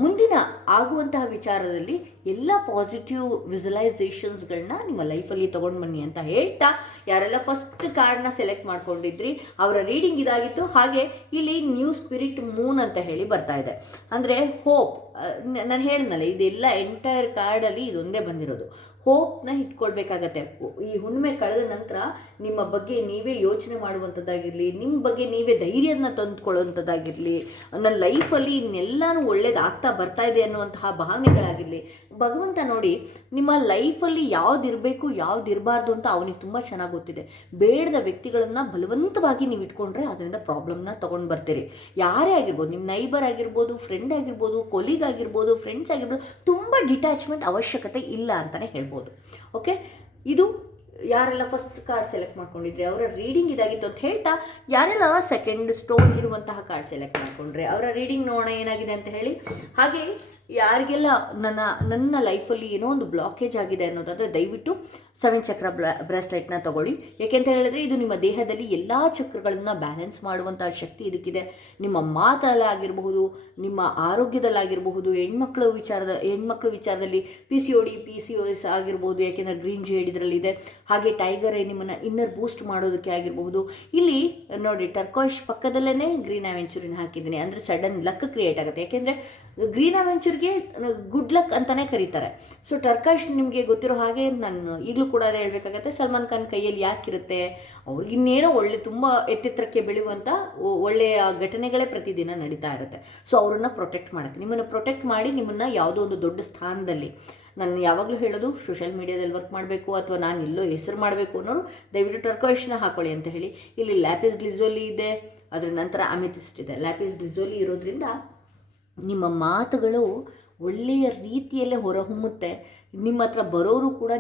ಮುಂದಿನ ಆಗುವಂತಹ ವಿಚಾರದಲ್ಲಿ ಎಲ್ಲ ಪಾಸಿಟಿವ್ ವಿಜುವಲೈಸೇಷನ್ಸ್ಗಳನ್ನ ನಿಮ್ಮ ಲೈಫಲ್ಲಿ ತೊಗೊಂಡು ಬನ್ನಿ ಅಂತ ಹೇಳ್ತಾ, ಯಾರೆಲ್ಲ ಫಸ್ಟ್ ಕಾರ್ಡ್ನ ಸೆಲೆಕ್ಟ್ ಮಾಡ್ಕೊಂಡಿದ್ರಿ ಅವರ ರೀಡಿಂಗ್ ಇದಾಗಿತ್ತು. ಹಾಗೆ ಇಲ್ಲಿ ನ್ಯೂ ಸ್ಪಿರಿಟ್ ಮೂನ್ ಅಂತ ಹೇಳಿ ಬರ್ತಾ ಇದೆ, ಅಂದರೆ ಹೋಪ್. ನಾನು ಹೇಳಿದ್ನಲ್ಲ, ಇದೆಲ್ಲ ಎಂಟೈರ್ ಕಾರ್ಡಲ್ಲಿ ಇದೊಂದೇ ಬಂದಿರೋದು. ಹೋಪ್ನ ಇಟ್ಕೊಳ್ಬೇಕಾಗತ್ತೆ. ಈ ಹುಣ್ಣಿಮೆ ಕಳೆದ ನಂತರ ನಿಮ್ಮ ಬಗ್ಗೆ ನೀವೇ ಯೋಚನೆ ಮಾಡುವಂಥದ್ದಾಗಿರಲಿ, ನಿಮ್ಮ ಬಗ್ಗೆ ನೀವೇ ಧೈರ್ಯನ ತಂದುಕೊಳ್ಳುವಂಥದ್ದಾಗಿರಲಿ, ನನ್ನ ಲೈಫಲ್ಲಿ ಇನ್ನೆಲ್ಲನೂ ಒಳ್ಳೇದಾಗ್ತಾ ಬರ್ತಾ ಇದೆ ಅನ್ನುವಂತಹ ಭಾವನೆಗಳಾಗಿರಲಿ, ಭಗವಂತ ನೋಡಿ ನಿಮ್ಮ ಲೈಫಲ್ಲಿ ಯಾವುದಿರಬೇಕು ಯಾವುದಿರಬಾರ್ದು ಅಂತ ಅವನಿಗೆ ತುಂಬ ಚೆನ್ನಾಗಿ ಗೊತ್ತಿದೆ. ಬೇಡದ ವ್ಯಕ್ತಿಗಳನ್ನು ಬಲವಂತವಾಗಿ ನೀವು ಇಟ್ಕೊಂಡ್ರೆ ಅದರಿಂದ ಪ್ರಾಬ್ಲಮ್ನ ತೊಗೊಂಡು ಬರ್ತೀರಿ. ಯಾರೇ ಆಗಿರ್ಬೋದು, ನಿಮ್ಮ ನೈಬರ್ ಆಗಿರ್ಬೋದು, ಫ್ರೆಂಡ್ ಆಗಿರ್ಬೋದು, ಕೊಲೀಗ್ ಆಗಿರ್ಬೋದು, ಫ್ರೆಂಡ್ಸ್ ಆಗಿರ್ಬೋದು, ತುಂಬ ಡಿಟ್ಯಾಚ್ಮೆಂಟ್ ಅವಶ್ಯಕತೆ ಇಲ್ಲ ಅಂತಲೇ ಹೇಳ್ಬೋದು. ಓಕೆ, ಇದು ಯಾರೆಲ್ಲ ಫಸ್ಟ್ ಕಾರ್ಡ್ ಸೆಲೆಕ್ಟ್ ಮಾಡ್ಕೊಂಡಿದ್ರೆ ಅವರ ರೀಡಿಂಗ್ ಇದಾಗಿತ್ತು ಅಂತ ಹೇಳ್ತಾ, ಯಾರೆಲ್ಲ ಸೆಕೆಂಡ್ ಸ್ಟೋನ್ ಇರುವಂತಹ ಕಾರ್ಡ್ ಸೆಲೆಕ್ಟ್ ಮಾಡಿಕೊಂಡ್ರೆ ಅವರ ರೀಡಿಂಗ್ ನೋಡೋಣ ಏನಾಗಿದೆ ಅಂತ ಹೇಳಿ. ಹಾಗೆ ಯಾರಿಗೆಲ್ಲ ನನ್ನ ಲೈಫಲ್ಲಿ ಏನೋ ಒಂದು ಬ್ಲಾಕೇಜ್ ಆಗಿದೆ ಅನ್ನೋದಾದರೆ ದಯವಿಟ್ಟು 7 ಚಕ್ರ ಬ್ರಾಸ್ಲೆಟ್ನ ತೊಗೊಳ್ಳಿ. ಯಾಕೆಂತ ಹೇಳಿದ್ರೆ ಇದು ನಿಮ್ಮ ದೇಹದಲ್ಲಿ ಎಲ್ಲ ಚಕ್ರಗಳನ್ನು ಬ್ಯಾಲೆನ್ಸ್ ಮಾಡುವಂತಹ ಶಕ್ತಿ ಇದಕ್ಕಿದೆ. ನಿಮ್ಮ ಮಾತಲ್ಲಾಗಿರಬಹುದು, ನಿಮ್ಮ ಆರೋಗ್ಯದಲ್ಲಾಗಿರಬಹುದು, ಹೆಣ್ಮಕ್ಳ ವಿಚಾರದಲ್ಲಿ PCOS ಆಗಿರ್ಬೋದು, ಯಾಕೆಂದರೆ ಗ್ರೀನ್ ಜೇಡ್ ಇದರಲ್ಲಿದೆ. ಹಾಗೆ ಟೈಗರ್ ನಿಮ್ಮನ್ನು ಇನ್ನರ್ ಬೂಸ್ಟ್ ಮಾಡೋದಕ್ಕೆ ಆಗಿರಬಹುದು. ಇಲ್ಲಿ ನೋಡಿ ಟರ್ಕಾಯ್ಶ್ ಪಕ್ಕದಲ್ಲೇ ಗ್ರೀನ್ ಅವೆಂಚೂರಿನ ಹಾಕಿದ್ದೀನಿ, ಅಂದರೆ ಸಡನ್ ಲಕ್ ಕ್ರಿಯೇಟ್ ಆಗುತ್ತೆ. ಯಾಕೆಂದರೆ ಗ್ರೀನ್ ಅವೆಂಚೂರ್ಗೆ ಗುಡ್ ಲಕ್ ಅಂತಲೇ ಕರೀತಾರೆ. ಸೊ ಟರ್ಕಾಯ್ಶ್ ನಿಮಗೆ ಗೊತ್ತಿರೋ ಹಾಗೆ ನಾನು ಈಗಲೂ ಕೂಡ ಅದೇ ಹೇಳಬೇಕಾಗತ್ತೆ, ಸಲ್ಮಾನ್ ಖಾನ್ ಕೈಯಲ್ಲಿ ಯಾಕಿರುತ್ತೆ, ಅವ್ರಿಗಿನ್ನೇನೋ ತುಂಬ ಎತ್ತೆತ್ತರಕ್ಕೆ ಬೆಳೆಯುವಂಥ ಒಳ್ಳೆಯ ಘಟನೆಗಳೇ ಪ್ರತಿದಿನ ನಡೀತಾ ಇರುತ್ತೆ. ಸೊ ಅವರನ್ನು ಪ್ರೊಟೆಕ್ಟ್ ಮಾಡುತ್ತೆ, ನಿಮ್ಮನ್ನು ಪ್ರೊಟೆಕ್ಟ್ ಮಾಡಿ ನಿಮ್ಮನ್ನು ಯಾವುದೋ ಒಂದು ದೊಡ್ಡ ಸ್ಥಾನದಲ್ಲಿ. ನಾನು ಯಾವಾಗಲೂ ಹೇಳೋದು, ಸೋಷಿಯಲ್ ಮೀಡಿಯಾದಲ್ಲಿ ವರ್ಕ್ ಮಾಡಬೇಕು ಅಥವಾ ನಾನು ಎಲ್ಲೋ ಹೆಸರು ಮಾಡಬೇಕು ಅನ್ನೋರು ದಯವಿಟ್ಟು ಟರ್ಕಾಯ್ಶ್ನ ಹಾಕೊಳ್ಳಿ ಅಂತ ಹೇಳಿ. ಇಲ್ಲಿ ಲ್ಯಾಪಿಸ್ ಲಿಝೋಲಿ ಇದೆ, ಅದರ ನಂತರ ಅಮೆಥಿಸ್ಟ್ ಇದೆ. ಲ್ಯಾಪಿಸ್ ಲಿಝೋಲಿ ಇರೋದ್ರಿಂದ ನಿಮ್ಮ ಮಾತುಗಳು ಒಳ್ಳೆಯ ರೀತಿಯಲ್ಲೇ ಹೊರಹೊಮ್ಮುತ್ತೆ. ನಿಮ್ಮ ಹತ್ರ ಬರೋರು ಕೂಡ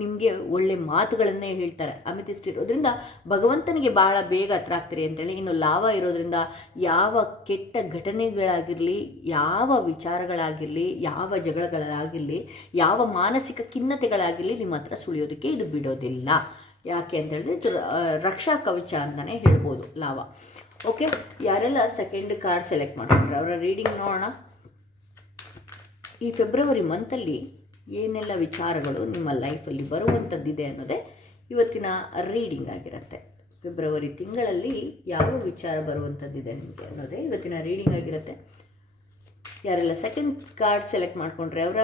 ನಿಮಗೆ ಒಳ್ಳೆ ಮಾತುಗಳನ್ನೇ ಹೇಳ್ತಾರೆ. ಅಮೆಥಿಸ್ಟ್ ಇರೋದ್ರಿಂದ ಭಗವಂತನಿಗೆ ಬಹಳ ಬೇಗ ಹತ್ರ ಆಗ್ತೀರಿ ಅಂತೇಳಿ. ಇನ್ನು ಲಾವ ಇರೋದ್ರಿಂದ ಯಾವ ಕೆಟ್ಟ ಘಟನೆಗಳಾಗಿರಲಿ, ಯಾವ ವಿಚಾರಗಳಾಗಿರಲಿ, ಯಾವ ಜಗಳಗಳಾಗಿರಲಿ, ಯಾವ ಮಾನಸಿಕ ಖಿನ್ನತೆಗಳಾಗಿರಲಿ ನಿಮ್ಮ ಹತ್ರ ಸುಳಿಯೋದಕ್ಕೆ ಇದು ಬಿಡೋದಿಲ್ಲ. ಯಾಕೆ ಅಂತ ಹೇಳಿದ್ರೆ ಇದು ರಕ್ಷಾ ಕವಚ ಅಂತಲೇ ಹೇಳ್ಬೋದು ಲಾವ. ಓಕೆ, ಯಾರೆಲ್ಲ ಸೆಕೆಂಡ್ ಕಾರ್ಡ್ ಸೆಲೆಕ್ಟ್ ಮಾಡ್ಕೊಂಡ್ರೆ ಅವರ ರೀಡಿಂಗ್ ನೋಡೋಣ. ಈ ಫೆಬ್ರವರಿ ಮಂತಲ್ಲಿ ಏನೆಲ್ಲ ವಿಚಾರಗಳು ನಿಮ್ಮ ಲೈಫಲ್ಲಿ ಬರುವಂಥದ್ದಿದೆ ಅನ್ನೋದೇ ಇವತ್ತಿನ ರೀಡಿಂಗ್ ಆಗಿರುತ್ತೆ. ಫೆಬ್ರವರಿ ತಿಂಗಳಲ್ಲಿ ಯಾವ ವಿಚಾರ ಬರುವಂಥದ್ದಿದೆ ನಿಮಗೆ ಅನ್ನೋದೇ ಇವತ್ತಿನ ರೀಡಿಂಗ್ ಆಗಿರುತ್ತೆ. ಯಾರೆಲ್ಲ ಸೆಕೆಂಡ್ ಕಾರ್ಡ್ ಸೆಲೆಕ್ಟ್ ಮಾಡಿಕೊಂಡ್ರೆ ಅವರ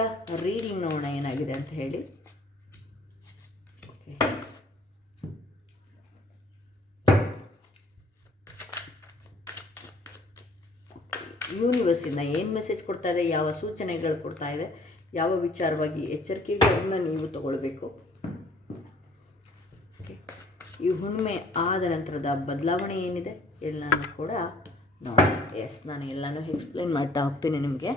ರೀಡಿಂಗ್ ನೋಡೋಣ ಏನಾಗಿದೆ ಅಂತ ಹೇಳಿ. ಓಕೆ, ಯೂನಿವರ್ಸಿಂದ ಏನು ಮೆಸೇಜ್ ಕೊಡ್ತಾ ಇದೆ, ಯಾವ ಸೂಚನೆಗಳು ಕೊಡ್ತಾ ಇದೆ, ಯಾವ ವಿಚಾರವಾಗಿ ಎಚ್ಚರಿಕೆಗಳನ್ನು ನೀವು ತಗೊಳ್ಬೇಕು. ಈ ಹುಣ್ಣಿಮೆ ಆದ ನಂತರದ ಬದಲಾವಣೆ ಏನಿದೆ ಎಲ್ಲನೂ ಕೂಡ ನೋಡಿ. ಎಸ್, ನಾನು ಎಲ್ಲನೂ ಎಕ್ಸ್ಪ್ಲೇನ್ ಮಾಡ್ತಾ ಹೋಗ್ತೀನಿ ನಿಮಗೆ.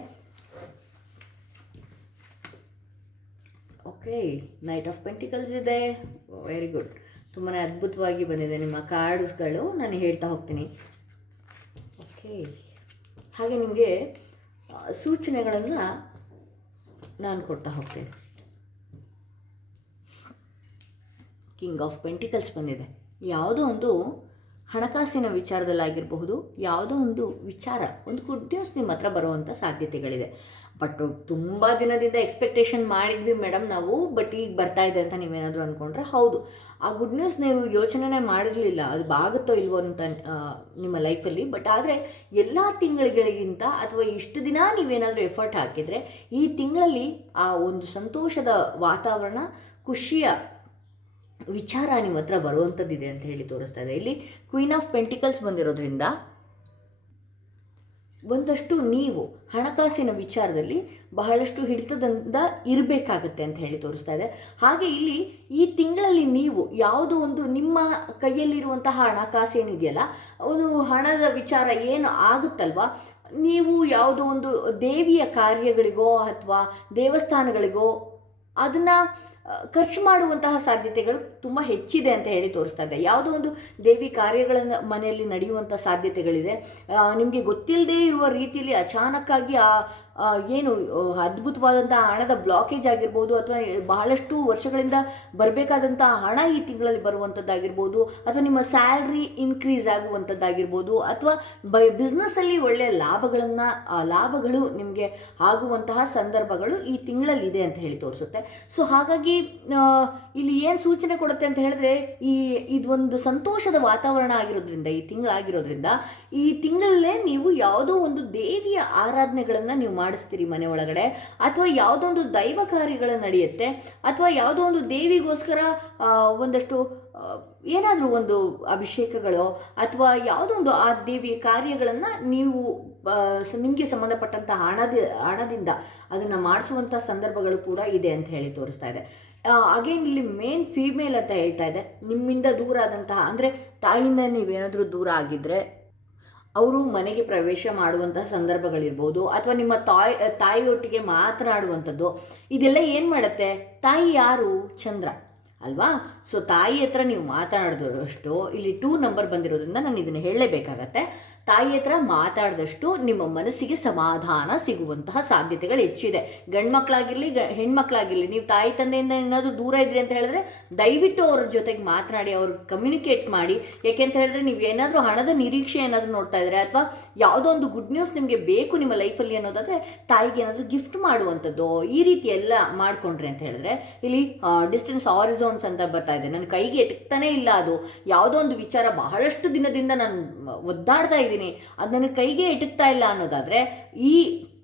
ಓಕೆ, ನೈಟ್ ಆಫ್ ಪೆಂಟಿಕಲ್ಸ್ ಇದೆ. ವೆರಿ ಗುಡ್, ತುಂಬಾ ಅದ್ಭುತವಾಗಿ ಬಂದಿದೆ ನಿಮ್ಮ ಕಾರ್ಡ್ಸ್ಗಳು. ನಾನು ಹೇಳ್ತಾ ಹೋಗ್ತೀನಿ. ಓಕೆ, ಹಾಗೆ ನಿಮಗೆ ಸೂಚನೆಗಳನ್ನು ನಾನು ಕೊಡ್ತಾ ಹೋಗ್ತೇನೆ. ಕಿಂಗ್ ಆಫ್ ಪೆಂಟಿಕಲ್ಸ್ ಬಂದಿದೆ. ಯಾವುದೋ ಒಂದು ಹಣಕಾಸಿನ ವಿಚಾರದಲ್ಲಾಗಿರಬಹುದು, ಯಾವುದೋ ಒಂದು ವಿಚಾರ, ಒಂದು ಗುಡ್ ನ್ಯೂಸ್ ನಿಮ್ಮ ಹತ್ರ ಬರುವಂಥ ಸಾಧ್ಯತೆಗಳಿದೆ. ಬಟ್ ತುಂಬ ದಿನದಿಂದ ಎಕ್ಸ್ಪೆಕ್ಟೇಷನ್ ಮಾಡಿದ್ವಿ ಮೇಡಮ್ ನಾವು, ಬಟ್ ಈಗ ಬರ್ತಾ ಇದೆ ಅಂತ ನೀವೇನಾದರೂ ಅಂದ್ಕೊಂಡ್ರೆ ಹೌದು, ಆ ಗುಡ್ ನ್ಯೂಸ್ ನೀವು ಯೋಚನೆ ಮಾಡಿರಲಿಲ್ಲ ಅದು ಆಗುತ್ತೋ ಇಲ್ವೋ ಅಂತ ನಿಮ್ಮ ಲೈಫಲ್ಲಿ. ಬಟ್ ಆದರೆ ಎಲ್ಲ ತಿಂಗಳಿಗಿಂತ ಅಥವಾ ಇಷ್ಟು ದಿನ ನೀವೇನಾದರೂ ಎಫರ್ಟ್ ಹಾಕಿದರೆ ಈ ತಿಂಗಳಲ್ಲಿ ಆ ಒಂದು ಸಂತೋಷದ ವಾತಾವರಣ, ಖುಷಿಯ ವಿಚಾರ ನಿಮ್ಮ ಹತ್ರ ಬರುವಂಥದ್ದಿದೆ ಅಂತ ಹೇಳಿ ತೋರಿಸ್ತಾ ಇದೆ. ಇಲ್ಲಿ ಕ್ವೀನ್ ಆಫ್ ಪೆಂಟಿಕಲ್ಸ್ ಬಂದಿರೋದ್ರಿಂದ ಒಂದಷ್ಟು ನೀವು ಹಣಕಾಸಿನ ವಿಚಾರದಲ್ಲಿ ಬಹಳಷ್ಟು ಹಿಡಿತದಿಂದ ಇರಬೇಕಾಗತ್ತೆ ಅಂತ ಹೇಳಿ ತೋರಿಸ್ತಾ ಇದೆ. ಹಾಗೆ ಇಲ್ಲಿ ಈ ತಿಂಗಳಲ್ಲಿ ನೀವು ಯಾವುದೋ ಒಂದು ನಿಮ್ಮ ಕೈಯಲ್ಲಿರುವಂತಹ ಹಣಕಾಸು ಏನಿದೆಯಲ್ಲ, ಒಂದು ಹಣದ ವಿಚಾರ ಏನು ಆಗುತ್ತಲ್ವ, ನೀವು ಯಾವುದೋ ಒಂದು ದೇವಿಯ ಕಾರ್ಯಗಳಿಗೋ ಅಥವಾ ದೇವಸ್ಥಾನಗಳಿಗೋ ಅದನ್ನು ಖರ್ಚು ಮಾಡುವಂತಹ ಸಾಧ್ಯತೆಗಳು ತುಂಬ ಹೆಚ್ಚಿದೆ ಅಂತ ಹೇಳಿ ತೋರಿಸ್ತಾ ಇದೆ. ಯಾವುದೋ ಒಂದು ದೇವಿ ಕಾರ್ಯಗಳನ್ನು ಮನೆಯಲ್ಲಿ ನಡೆಯುವಂಥ ಸಾಧ್ಯತೆಗಳಿದೆ. ನಿಮಗೆ ಗೊತ್ತಿಲ್ಲದೇ ಇರುವ ರೀತಿಯಲ್ಲಿ ಅಚಾನಕ್ಕಾಗಿ ಏನು ಅದ್ಭುತವಾದಂಥ ಹಣದ ಬ್ಲಾಕೇಜ್ ಆಗಿರ್ಬೋದು, ಅಥವಾ ಬಹಳಷ್ಟು ವರ್ಷಗಳಿಂದ ಬರಬೇಕಾದಂಥ ಹಣ ಈ ತಿಂಗಳಲ್ಲಿ ಬರುವಂಥದ್ದಾಗಿರ್ಬೋದು, ಅಥವಾ ನಿಮ್ಮ ಸ್ಯಾಲ್ರಿ ಇನ್ಕ್ರೀಸ್ ಆಗುವಂಥದ್ದಾಗಿರ್ಬೋದು, ಅಥವಾ ಬಿಸ್ನೆಸ್ಸಲ್ಲಿ ಒಳ್ಳೆಯ ಲಾಭಗಳು ನಿಮಗೆ ಆಗುವಂತಹ ಸಂದರ್ಭಗಳು ಈ ತಿಂಗಳಲ್ಲಿದೆ ಅಂತ ಹೇಳಿ ತೋರಿಸುತ್ತೆ. ಸೊ ಹಾಗಾಗಿ ಇಲ್ಲಿ ಏನು ಸೂಚನೆ ಕೊಡುತ್ತೆ ಅಂತ ಹೇಳಿದ್ರೆ, ಇದೊಂದು ಸಂತೋಷದ ವಾತಾವರಣ ಆಗಿರೋದ್ರಿಂದ, ಈ ತಿಂಗಳಾಗಿರೋದ್ರಿಂದ ಈ ತಿಂಗಳಲ್ಲೇ ನೀವು ಯಾವುದೋ ಒಂದು ದೇವಿಯ ಆರಾಧನೆಗಳನ್ನು ನೀವು ಮಾಡಿಸ್ತೀರಿ ಮನೆ ಒಳಗಡೆ, ಅಥವಾ ಯಾವುದೋ ಒಂದು ದೈವ ಕಾರ್ಯಗಳು ನಡೆಯುತ್ತೆ, ಅಥವಾ ಯಾವುದೋ ಒಂದು ದೇವಿಗೋಸ್ಕರ ಒಂದಷ್ಟು ಏನಾದರೂ ಒಂದು ಅಭಿಷೇಕಗಳು ಅಥವಾ ಯಾವುದೋ ಒಂದು ಆ ದೇವಿಯ ಕಾರ್ಯಗಳನ್ನು ನೀವು ನಿಮಗೆ ಸಂಬಂಧಪಟ್ಟಂಥ ಹಣದಿಂದ ಅದನ್ನು ಮಾಡಿಸುವಂಥ ಸಂದರ್ಭಗಳು ಕೂಡ ಇದೆ ಅಂತ ಹೇಳಿ ತೋರಿಸ್ತಾ ಇದೆ. ಅಗೇನ್ ಇಲ್ಲಿ ಮೇನ್ ಫೀಮೇಲ್ ಅಂತ ಹೇಳ್ತಾ ಇದೆ. ನಿಮ್ಮಿಂದ ದೂರ ಆದಂತಹ, ಅಂದರೆ ತಾಯಿಯಿಂದ ನೀವೇನಾದರೂ ದೂರ ಆಗಿದ್ದರೆ ಅವರು ಮನೆಗೆ ಪ್ರವೇಶ ಮಾಡುವಂತಹ ಸಂದರ್ಭಗಳಿರ್ಬೋದು, ಅಥವಾ ನಿಮ್ಮ ತಾಯಿಯೊಟ್ಟಿಗೆ ಮಾತನಾಡುವಂಥದ್ದು, ಇದೆಲ್ಲ ಏನು ಮಾಡುತ್ತೆ, ತಾಯಿ ಯಾರು, ಚಂದ್ರ ಅಲ್ವಾ. ಸೊ ತಾಯಿ ಹತ್ರ ನೀವು ಮಾತಾಡಿದಷ್ಟು, ಇಲ್ಲಿ 2 ನಂಬರ್ ಬಂದಿರೋದ್ರಿಂದ ನಾನು ಇದನ್ನು ಹೇಳಲೇಬೇಕಾಗತ್ತೆ, ತಾಯಿ ಹತ್ರ ಮಾತಾಡಿದಷ್ಟು ನಿಮ್ಮ ಮನಸ್ಸಿಗೆ ಸಮಾಧಾನ ಸಿಗುವಂತಹ ಸಾಧ್ಯತೆಗಳು ಹೆಚ್ಚಿದೆ. ಗಂಡು ಮಕ್ಕಳಾಗಿರಲಿ ಹೆಣ್ಮಕ್ಳಾಗಿರಲಿ, ನೀವು ತಾಯಿ ತಂದೆಯಿಂದ ಏನಾದರೂ ದೂರ ಇದ್ರಿ ಅಂತ ಹೇಳಿದ್ರೆ ದಯವಿಟ್ಟು ಅವ್ರ ಜೊತೆಗೆ ಮಾತನಾಡಿ, ಅವ್ರಿಗೆ ಕಮ್ಯುನಿಕೇಟ್ ಮಾಡಿ. ಯಾಕೆಂತ ಹೇಳಿದ್ರೆ ನೀವು ಏನಾದರೂ ಹಣದ ನಿರೀಕ್ಷೆ ಏನಾದರೂ ನೋಡ್ತಾ ಇದ್ರೆ, ಅಥವಾ ಯಾವುದೋ ಒಂದು ಗುಡ್ ನ್ಯೂಸ್ ನಿಮಗೆ ಬೇಕು ನಿಮ್ಮ ಲೈಫಲ್ಲಿ ಅನ್ನೋದಾದರೆ ತಾಯಿಗೆ ಏನಾದರೂ ಗಿಫ್ಟ್ ಮಾಡುವಂಥದ್ದು, ಈ ರೀತಿ ಎಲ್ಲ ಮಾಡಿಕೊಂಡ್ರಿ ಅಂತ ಹೇಳಿದ್ರೆ ಇಲ್ಲಿ ಡಿಸ್ಟೆನ್ಸ್ ಹಾರಿಝಾನ್ಸ್ ಅಂತ ಬರ್ತಾ ಇದೆ. ನನ್ನ ಕೈಗೆ ಎಟಕ್ತಾನೇ ಇಲ್ಲ, ಅದು ಯಾವುದೋ ಒಂದು ವಿಚಾರ ಬಹಳಷ್ಟು ದಿನದಿಂದ ನಾನು ಒದ್ದಾಡ್ತಾ ಇದ್ದೀನಿ, ಅದು ನನ್ನ ಕೈಗೆ ಎಟಕ್ತಾ ಇಲ್ಲ ಅನ್ನೋದಾದರೆ ಈ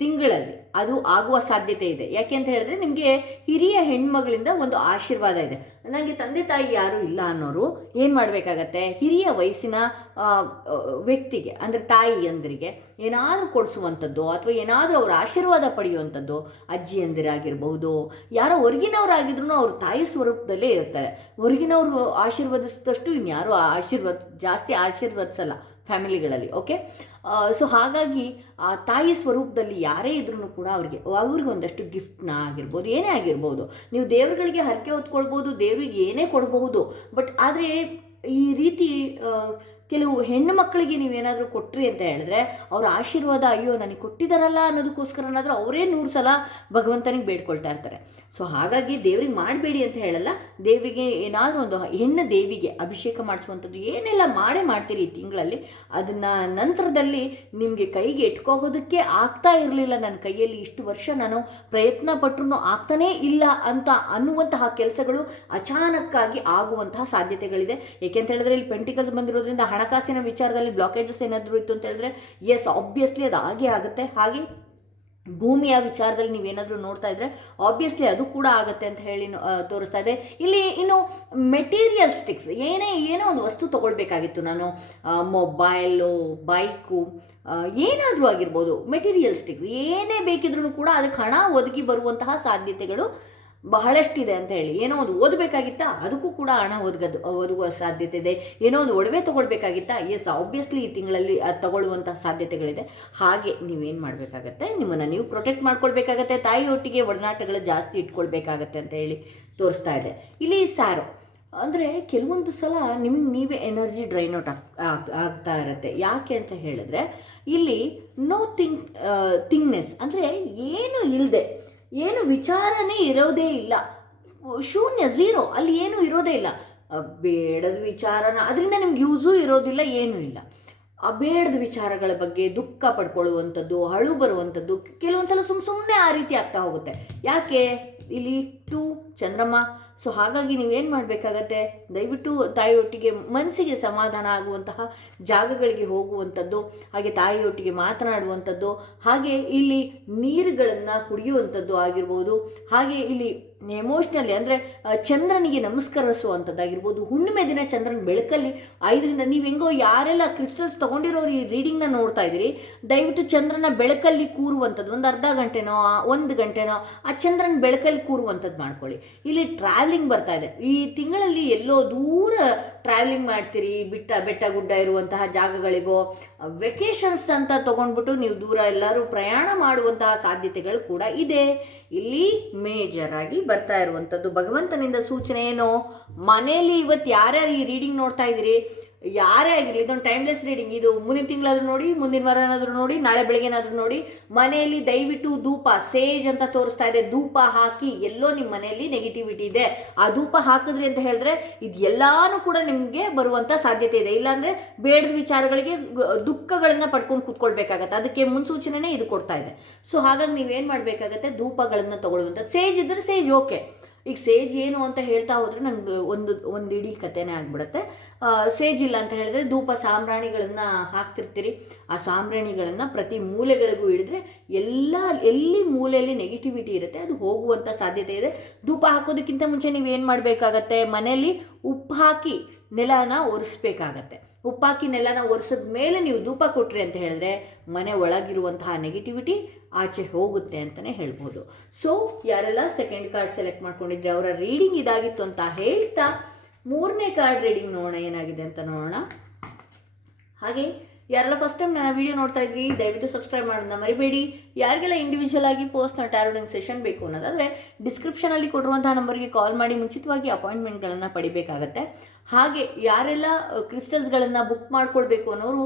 ತಿಂಗಳಲ್ಲಿ ಅದು ಆಗುವ ಸಾಧ್ಯತೆ ಇದೆ. ಯಾಕೆ ಅಂತ ಹೇಳಿದ್ರೆ ನಿಮಗೆ ಹಿರಿಯ ಹೆಣ್ಮಗಳಿಂದ ಒಂದು ಆಶೀರ್ವಾದ ಇದೆ. ನನಗೆ ತಂದೆ ತಾಯಿ ಯಾರೂ ಇಲ್ಲ ಅನ್ನೋರು ಏನು ಮಾಡಬೇಕಾಗತ್ತೆ, ಹಿರಿಯ ವಯಸ್ಸಿನ ವ್ಯಕ್ತಿಗೆ, ಅಂದರೆ ತಾಯಿಯಂದರಿಗೆ ಏನಾದರೂ ಕೊಡಿಸುವಂಥದ್ದು, ಅಥವಾ ಏನಾದರೂ ಅವ್ರ ಆಶೀರ್ವಾದ ಪಡೆಯುವಂಥದ್ದು. ಅಜ್ಜಿಯಂದಿರಾಗಿರ್ಬಹುದು, ಯಾರೋ ಹೊರಗಿನವರಾಗಿದ್ರು ಅವರು ತಾಯಿ ಸ್ವರೂಪದಲ್ಲೇ ಇರ್ತಾರೆ. ಹೊರಗಿನವರು ಆಶೀರ್ವದಿಸಿದಷ್ಟು ಇನ್ಯಾರು ಜಾಸ್ತಿ ಆಶೀರ್ವದಿಸಲ್ಲ ಫ್ಯಾಮಿಲಿಗಳಲ್ಲಿ. ಓಕೆ, ಸೊ ಹಾಗಾಗಿ ಆ ತಾಯಿ ಸ್ವರೂಪದಲ್ಲಿ ಯಾರೇ ಇದ್ರೂ ಕೂಡ ಅವ್ರಿಗೆ ಒಂದಷ್ಟು ಗಿಫ್ಟ್ನ ಆಗಿರ್ಬೋದು, ಏನೇ ಆಗಿರ್ಬೋದು, ನೀವು ದೇವರುಗಳಿಗೆ ಹರಕೆ ಹೊತ್ಕೊಳ್ಬೋದು, ದೇವರಿಗೆ ಏನೇ ಕೊಡಬಹುದು. ಬಟ್ ಆದರೆ ಈ ರೀತಿ ಕೆಲವು ಹೆಣ್ಣು ಮಕ್ಕಳಿಗೆ ನೀವೇನಾದರೂ ಕೊಟ್ರಿ ಅಂತ ಹೇಳಿದ್ರೆ ಅವ್ರ ಆಶೀರ್ವಾದ ಅಯ್ಯೋ ನನಗೆ ಕೊಟ್ಟಿದ್ದಾರಲ್ಲ ಅನ್ನೋದಕ್ಕೋಸ್ಕರನಾದರೂ ಅವರೇ 100 ಸಲ ಭಗವಂತನಿಗೆ ಬೇಡ್ಕೊಳ್ತಾ ಇರ್ತಾರೆ. ಸೊ ಹಾಗಾಗಿ ದೇವ್ರಿಗೆ ಮಾಡಬೇಡಿ ಅಂತ ಹೇಳಲ್ಲ, ದೇವರಿಗೆ ಏನಾದರೂ ಒಂದು ಹೆಣ್ಣು ದೇವಿಗೆ ಅಭಿಷೇಕ ಮಾಡಿಸುವಂಥದ್ದು ಏನೆಲ್ಲ ಮಾಡ್ತೀರಿ ಈ ತಿಂಗಳಲ್ಲಿ, ಅದನ್ನು ನಂತರದಲ್ಲಿ ನಿಮಗೆ ಕೈಗೆ ಎಟ್ಕೋಗೋದಕ್ಕೆ ಆಗ್ತಾ ಇರಲಿಲ್ಲ, ನನ್ನ ಕೈಯಲ್ಲಿ ಇಷ್ಟು ವರ್ಷ ನಾನು ಪ್ರಯತ್ನ ಪಟ್ಟರು ಆಗ್ತಾನೇ ಇಲ್ಲ ಅಂತ ಅನ್ನುವಂತಹ ಕೆಲಸಗಳು ಅಚಾನಕ್ಕಾಗಿ ಆಗುವಂತಹ ಸಾಧ್ಯತೆಗಳಿದೆ. ಏಕೆಂತ ಹೇಳಿದ್ರೆ ಇಲ್ಲಿ ಪೆಂಟಿಕಲ್ಸ್ ಬಂದಿರೋದ್ರಿಂದ ಹಣಕಾಸಿನ ವಿಚಾರದಲ್ಲಿ ಬ್ಲಾಕೇಜಸ್ ಏನಾದರೂ ಇತ್ತು ಅಂತ ಹೇಳಿದ್ರೆ ಎಸ್ ಆಬ್ವಿಯಸ್ಲಿ ಅದು ಆಗೇ ಆಗುತ್ತೆ. ಹಾಗೆ ಭೂಮಿಯ ವಿಚಾರದಲ್ಲಿ ನೀವೇನಾದರೂ ನೋಡ್ತಾ ಇದ್ದರೆ ಆಬ್ವಿಯಸ್ಲಿ ಅದು ಕೂಡ ಆಗುತ್ತೆ ಅಂತ ಹೇಳಿ ತೋರಿಸ್ತಾ ಇದೆ. ಇಲ್ಲಿ ಇನ್ನು ಮೆಟೀರಿಯಲ್ಸ್ಟಿಕ್ಸ್ ಏನೋ ಒಂದು ವಸ್ತು ತೊಗೊಳ್ಬೇಕಾಗಿತ್ತು ನಾನು, ಮೊಬೈಲು, ಬೈಕು, ಏನಾದರೂ ಆಗಿರ್ಬೋದು, ಮೆಟೀರಿಯಲ್ಸ್ಟಿಕ್ಸ್ ಏನೇ ಬೇಕಿದ್ರೂ ಕೂಡ ಅದಕ್ಕೆ ಹಣ ಒದಗಿ ಬರುವಂತಹ ಸಾಧ್ಯತೆಗಳು ಬಹಳಷ್ಟಿದೆ ಅಂತ ಹೇಳಿ. ಏನೋ ಒಂದು ಓದಬೇಕಾಗಿತ್ತಾ ಅದಕ್ಕೂ ಕೂಡ ಹಣ ಒದಗುವ ಸಾಧ್ಯತೆ ಇದೆ. ಏನೋ ಒಂದು ಒಡವೆ ತೊಗೊಳ್ಬೇಕಾಗಿತ್ತಾ ಎಸ್ ಆಬ್ವಿಯಸ್ಲಿ ಈ ತಿಂಗಳಲ್ಲಿ ಅದು ತಗೊಳ್ಳುವಂತಹ ಸಾಧ್ಯತೆಗಳಿದೆ. ಹಾಗೆ ನೀವೇನು ಮಾಡಬೇಕಾಗತ್ತೆ, ನಿಮ್ಮನ್ನು ನೀವು ಪ್ರೊಟೆಕ್ಟ್ ಮಾಡ್ಕೊಳ್ಬೇಕಾಗತ್ತೆ, ತಾಯಿಯೊಟ್ಟಿಗೆ ಒಡನಾಟಗಳು ಜಾಸ್ತಿ ಇಟ್ಕೊಳ್ಬೇಕಾಗತ್ತೆ ಅಂತ ಹೇಳಿ ತೋರಿಸ್ತಾ ಇದೆ. ಇಲ್ಲಿ ಸ್ಯಾರೋ ಅಂದರೆ ಕೆಲವೊಂದು ಸಲ ನಿಮಗೆ ನೀವೇ ಎನರ್ಜಿ ಡ್ರೈನ್ ಔಟ್ ಆಗ್ತಾ ಇರುತ್ತೆ. ಯಾಕೆ ಅಂತ ಹೇಳಿದ್ರೆ ಇಲ್ಲಿ ನೋ ಥಿಂಗ್ನೆಸ್ ಅಂದರೆ ಏನು ಇಲ್ಲದೆ, ಏನು ವಿಚಾರನೇ ಇರೋದೇ ಇಲ್ಲ, ಶೂನ್ಯ, ಝೀರೋ, ಅಲ್ಲಿ ಏನೂ ಇರೋದೇ ಇಲ್ಲ. ಬೇಡದ ವಿಚಾರನ ಅದರಿಂದ ನಿಮ್ಗೆ ಯೂಸೂ ಇರೋದಿಲ್ಲ, ಏನೂ ಇಲ್ಲ. ಆ ಬೇಡದ ವಿಚಾರಗಳ ಬಗ್ಗೆ ದುಃಖ ಪಡ್ಕೊಳ್ಳುವಂಥದ್ದು, ಅಳು ಬರುವಂಥದ್ದು ಕೆಲವೊಂದು ಸಲ ಸುಮ್ಮನೆ ಆ ರೀತಿ ಆಗ್ತಾ ಹೋಗುತ್ತೆ. ಯಾಕೆ ಇಲ್ಲಿ 2 ಚಂದ್ರಮ್ಮ. ಸೊ ಹಾಗಾಗಿ ನೀವೇನು ಮಾಡಬೇಕಾಗತ್ತೆ, ದಯವಿಟ್ಟು ತಾಯಿಯೊಟ್ಟಿಗೆ ಮನಸ್ಸಿಗೆ ಸಮಾಧಾನ ಆಗುವಂತಹ ಜಾಗಗಳಿಗೆ ಹೋಗುವಂಥದ್ದು, ಹಾಗೆ ತಾಯಿಯೊಟ್ಟಿಗೆ ಮಾತನಾಡುವಂಥದ್ದು, ಹಾಗೆ ಇಲ್ಲಿ ನೀರುಗಳನ್ನು ಕುಡಿಯುವಂಥದ್ದು ಆಗಿರ್ಬೋದು, ಹಾಗೆ ಇಲ್ಲಿ ಎಮೋಷ್ನಲಿ ಅಂದರೆ ಚಂದ್ರನಿಗೆ ನಮಸ್ಕರಿಸುವಂಥದ್ದಾಗಿರ್ಬೋದು. ಹುಣ್ಣಿಮೆ ದಿನ ಚಂದ್ರನ ಬೆಳಕಲ್ಲಿ 5ರಿಂದ ನೀವು ಹೆಂಗೋ ಯಾರೆಲ್ಲ ಕ್ರಿಸ್ಟಲ್ಸ್ ತೊಗೊಂಡಿರೋರು ಈ ರೀಡಿಂಗ್ನ ನೋಡ್ತಾ ಇದ್ದೀರಿ, ದಯವಿಟ್ಟು ಚಂದ್ರನ ಬೆಳಕಲ್ಲಿ ಕೂರುವಂಥದ್ದು, ಒಂದು ಅರ್ಧ ಗಂಟೆನೋ 1 ಗಂಟೆನೋ ಆ ಚಂದ್ರನ ಬೆಳಕಲ್ಲಿ ಕೂರುವಂಥದ್ದು ಮಾಡ್ಕೊಳ್ಳಿ. ಇಲ್ಲಿ ಟ್ರಾವೆಲಿಂಗ್ ಬರ್ತಾ ಇದೆ, ಈ ತಿಂಗಳಲ್ಲಿ ಎಲ್ಲೋ ದೂರ ಟ್ರಾವೆಲಿಂಗ್ ಮಾಡ್ತೀರಿ, ಬೆಟ್ಟ ಗುಡ್ಡ ಇರುವಂತಹ ಜಾಗಗಳಿಗೋ ವೆಕೇಷನ್ಸ್ ಅಂತ ತೊಗೊಂಡ್ಬಿಟ್ಟು ನೀವು ದೂರ ಎಲ್ಲರೂ ಪ್ರಯಾಣ ಮಾಡುವಂತಹ ಸಾಧ್ಯತೆಗಳು ಕೂಡ ಇದೆ. ಇಲ್ಲಿ ಮೇಜರ್ ಆಗಿ ಬರ್ತಾ ಇರುವಂಥದ್ದು ಭಗವಂತನಿಂದ ಸೂಚನೆ ಏನು, ಮನೆಯಲ್ಲಿ ಇವತ್ತು ಯಾರ್ಯಾರು ಈ ರೀಡಿಂಗ್ ನೋಡ್ತಾ ಇದ್ದೀರಿ, ಯಾರೇ ಆಗಿರಲಿ, ಇದೊಂದು ಟೈಮ್ಲೆಸ್ ರೀಡಿಂಗ್. ಇದು ಮುಂದಿನ ತಿಂಗಳಾದರೂ ನೋಡಿ, ಮುಂದಿನ ವಾರ ಏನಾದರೂ ನೋಡಿ, ನಾಳೆ ಬೆಳಗ್ಗೆನಾದರೂ ನೋಡಿ. ಮನೆಯಲ್ಲಿ ದಯವಿಟ್ಟು ಧೂಪ, ಸೇಜ್ ಅಂತ ತೋರಿಸ್ತಾ ಇದೆ, ಧೂಪ ಹಾಕಿ. ಎಲ್ಲೋ ನಿಮ್ಮ ಮನೆಯಲ್ಲಿ ನೆಗೆಟಿವಿಟಿ ಇದೆ, ಆ ಧೂಪ ಹಾಕಿದ್ರಿ ಅಂತ ಹೇಳಿದ್ರೆ ಇದು ಎಲ್ಲಾನು ಕೂಡ ನಿಮಗೆ ಬರುವಂಥ ಸಾಧ್ಯತೆ ಇದೆ. ಇಲ್ಲಾಂದರೆ ಬೇಡದ ವಿಚಾರಗಳಿಗೆ ದುಃಖಗಳನ್ನು ಪಡ್ಕೊಂಡು ಕೂತ್ಕೊಳ್ಬೇಕಾಗತ್ತೆ. ಅದಕ್ಕೆ ಮುನ್ಸೂಚನೆ ಇದು ಕೊಡ್ತಾ ಇದೆ. ಸೊ ಹಾಗಾಗಿ ನೀವೇನು ಮಾಡಬೇಕಾಗತ್ತೆ, ಧೂಪಗಳನ್ನು ತೊಗೊಳ್ಳುವಂಥ. ಸೇಜ್ ಇದ್ದರೆ ಸೇಜ್ ಓಕೆ. ಈಗ ಸೇಜ್ ಏನು ಅಂತ ಹೇಳ್ತಾ ಹೋದರೆ ನಂಗೆ ಒಂದು ಇಡೀ ಕಥೆನೇ ಆಗಿಬಿಡುತ್ತೆ. ಸೇಜ್ ಇಲ್ಲ ಅಂತ ಹೇಳಿದ್ರೆ ಧೂಪ ಸಾಂಬ್ರಾಣಿಗಳನ್ನು ಹಾಕ್ತಿರ್ತೀರಿ, ಆ ಸಾಂಬ್ರಾಣಿಗಳನ್ನು ಪ್ರತಿ ಮೂಲೆಗಳಿಗೂ ಹಿಡಿದ್ರೆ ಎಲ್ಲಿ ಮೂಲೆಯಲ್ಲಿ ನೆಗೆಟಿವಿಟಿ ಇರುತ್ತೆ ಅದು ಹೋಗುವಂಥ ಸಾಧ್ಯತೆ ಇದೆ. ಧೂಪ ಹಾಕೋದಕ್ಕಿಂತ ಮುಂಚೆ ನೀವೇನು ಮಾಡಬೇಕಾಗತ್ತೆ, ಮನೆಯಲ್ಲಿ ಉಪ್ಪು ಹಾಕಿ ನೆಲನ ಒರೆಸ್ಬೇಕಾಗತ್ತೆ. ಉಪ್ಪಾಕಿ ನೆಲನ ಒರೆಸಿದ ಮೇಲೆ ನೀವು ಧೂಪ ಕೊಟ್ರಿ ಅಂತ ಹೇಳಿದ್ರೆ ಮನೆ ಒಳಗಿರುವಂತಹ ನೆಗೆಟಿವಿಟಿ ಆಚೆ ಹೋಗುತ್ತೆ ಅಂತಲೇ ಹೇಳ್ಬೋದು. ಸೊ ಯಾರೆಲ್ಲ ಸೆಕೆಂಡ್ ಕಾರ್ಡ್ ಸೆಲೆಕ್ಟ್ ಮಾಡ್ಕೊಂಡಿದ್ರೆ ಅವರ ರೀಡಿಂಗ್ ಇದಾಗಿತ್ತು ಅಂತ ಹೇಳ್ತಾ 3ನೇ ಕಾರ್ಡ್ ರೀಡಿಂಗ್ ನೋಡೋಣ ಏನಾಗಿದೆ ಅಂತ ನೋಡೋಣ. ಹಾಗೆ ಯಾರೆಲ್ಲ ಫಸ್ಟ್ ಟೈಮ್ ನನ್ನ ವೀಡಿಯೋ ನೋಡ್ತಾ ಇದ್ರಿ ದಯವಿಟ್ಟು ಸಬ್ಸ್ಕ್ರೈಬ್ ಮಾಡೋದನ್ನ ಮರಿಬೇಡಿ. ಯಾರಿಗೆಲ್ಲ ಇಂಡಿವಿಜುವಲ್ ಆಗಿ ಪರ್ಸನಲ್ ಟ್ಯಾರೋಟಿಂಗ್ ಸೆಷನ್ ಬೇಕು ಅನ್ನೋದಾದರೆ ಡಿಸ್ಕ್ರಿಪ್ಷನಲ್ಲಿ ಕೊಟ್ಟಿರುವಂತಹ ನಂಬರ್ಗೆ ಕಾಲ್ ಮಾಡಿ ಮುಂಚಿತವಾಗಿ ಅಪಾಯಿಂಟ್ಮೆಂಟ್ಗಳನ್ನು ಪಡಿಬೇಕಾಗತ್ತೆ. ಹಾಗೆ ಯಾರೆಲ್ಲ ಕ್ರಿಸ್ಟಲ್ಸ್ಗಳನ್ನು ಬುಕ್ ಮಾಡ್ಕೊಳ್ಬೇಕು ಅನ್ನೋರು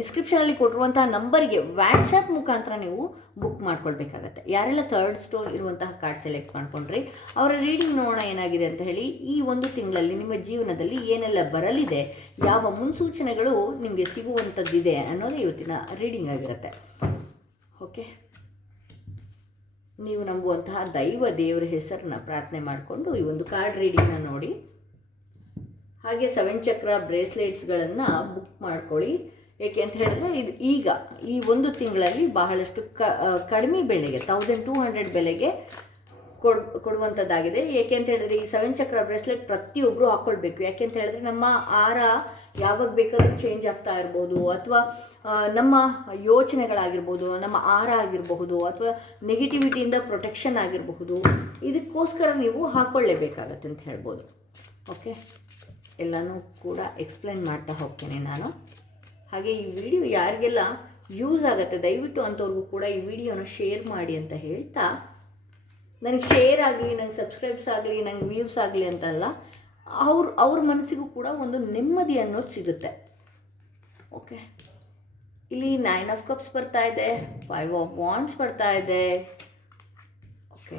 ಡಿಸ್ಕ್ರಿಪ್ಷನಲ್ಲಿ ಕೊಟ್ಟಿರುವಂತಹ ನಂಬರ್ಗೆ ವಾಟ್ಸಪ್ ಮುಖಾಂತರ ನೀವು ಬುಕ್ ಮಾಡ್ಕೊಳ್ಬೇಕಾಗತ್ತೆ. ಯಾರೆಲ್ಲ 3rd ಸ್ಟೋನ್ ಇರುವಂತಹ ಕಾರ್ಡ್ ಸೆಲೆಕ್ಟ್ ಮಾಡ್ಕೊಂಡ್ರಿ ಅವರ ರೀಡಿಂಗ್ ನೋಡೋಣ ಏನಾಗಿದೆ ಅಂತ ಹೇಳಿ. ಈ ಒಂದು ತಿಂಗಳಲ್ಲಿ ನಿಮ್ಮ ಜೀವನದಲ್ಲಿ ಏನೆಲ್ಲ ಬರಲಿದೆ, ಯಾವ ಮುನ್ಸೂಚನೆಗಳು ನಿಮಗೆ ಸಿಗುವಂಥದ್ದಿದೆ ಅನ್ನೋದು ಇವತ್ತಿನ ರೀಡಿಂಗ್ ಆಗಿರುತ್ತೆ. ಓಕೆ, ನೀವು ನಂಬುವಂತಹ ದೇವರ ಹೆಸರನ್ನ ಪ್ರಾರ್ಥನೆ ಮಾಡಿಕೊಂಡು ಈ ಒಂದು ಕಾರ್ಡ್ ರೀಡಿಂಗ್ನ ನೋಡಿ. ಹಾಗೆ 7 ಚಕ್ರ ಬ್ರೇಸ್ಲೆಟ್ಸ್ಗಳನ್ನು ಬುಕ್ ಮಾಡ್ಕೊಳ್ಳಿ. ಏಕೆ ಅಂತ ಹೇಳಿದ್ರೆ ಇದು ಈಗ ಈ ಒಂದು ತಿಂಗಳಲ್ಲಿ ಬಹಳಷ್ಟು ಕಡಿಮೆ ಬೆಲೆಗೆ 1200 ಬೆಲೆಗೆ ಕೊಡುವಂಥದ್ದಾಗಿದೆ. ಏಕೆ ಅಂತ ಹೇಳಿದ್ರೆ ಈ 7 ಚಕ್ರ ಬ್ರೇಸ್ಲೆಟ್ ಪ್ರತಿಯೊಬ್ಬರು ಹಾಕ್ಕೊಳ್ಬೇಕು. ಯಾಕೆ ಅಂತ ಹೇಳಿದ್ರೆ ನಮ್ಮ ಆರ ಯಾವಾಗ ಬೇಕಾದರೂ ಚೇಂಜ್ ಆಗ್ತಾ ಇರ್ಬೋದು, ಅಥವಾ ನಮ್ಮ ಯೋಚನೆಗಳಾಗಿರ್ಬೋದು, ನಮ್ಮ ಆರ ಆಗಿರಬಹುದು, ಅಥವಾ ನೆಗೆಟಿವಿಟಿಯಿಂದ ಪ್ರೊಟೆಕ್ಷನ್ ಆಗಿರಬಹುದು. ಇದಕ್ಕೋಸ್ಕರ ನೀವು ಹಾಕ್ಕೊಳ್ಳೇಬೇಕಾಗತ್ತೆ ಅಂತ ಹೇಳ್ಬೋದು. ಓಕೆ, ಎಲ್ಲನೂ ಕೂಡ ಎಕ್ಸ್ಪ್ಲೇನ್ ಮಾಡ್ತಾ ಹೋಗ್ತೇನೆ ನಾನು. ಹಾಗೆ ಈ ವಿಡಿಯೋ ಯಾರಿಗೆಲ್ಲ ಯೂಸ್ ಆಗುತ್ತೆ ದಯವಿಟ್ಟು ಅಂಥವ್ರಿಗೂ ಕೂಡ ಈ ವಿಡಿಯೋನ ಶೇರ್ ಮಾಡಿ ಅಂತ ಹೇಳ್ತಾ, ನನಗೆ ಶೇರ್ ಆಗಲಿ, ನಂಗೆ ಸಬ್ಸ್ಕ್ರೈಬ್ಸ್ ಆಗಲಿ, ನಂಗೆ ವ್ಯೂಸ್ ಆಗಲಿ ಅಂತಲ್ಲ, ಅವ್ರ ಮನಸ್ಸಿಗೂ ಕೂಡ ಒಂದು ನೆಮ್ಮದಿ ಅನ್ನೋದು ಸಿಗುತ್ತೆ. ಓಕೆ, ಇಲ್ಲಿ 9 ಆಫ್ ಕಪ್ಸ್ ಬರ್ತಾ ಇದೆ, 5 ಆಫ್ ವಾಂಡ್ಸ್ ಬರ್ತಾ ಇದೆ. ಓಕೆ,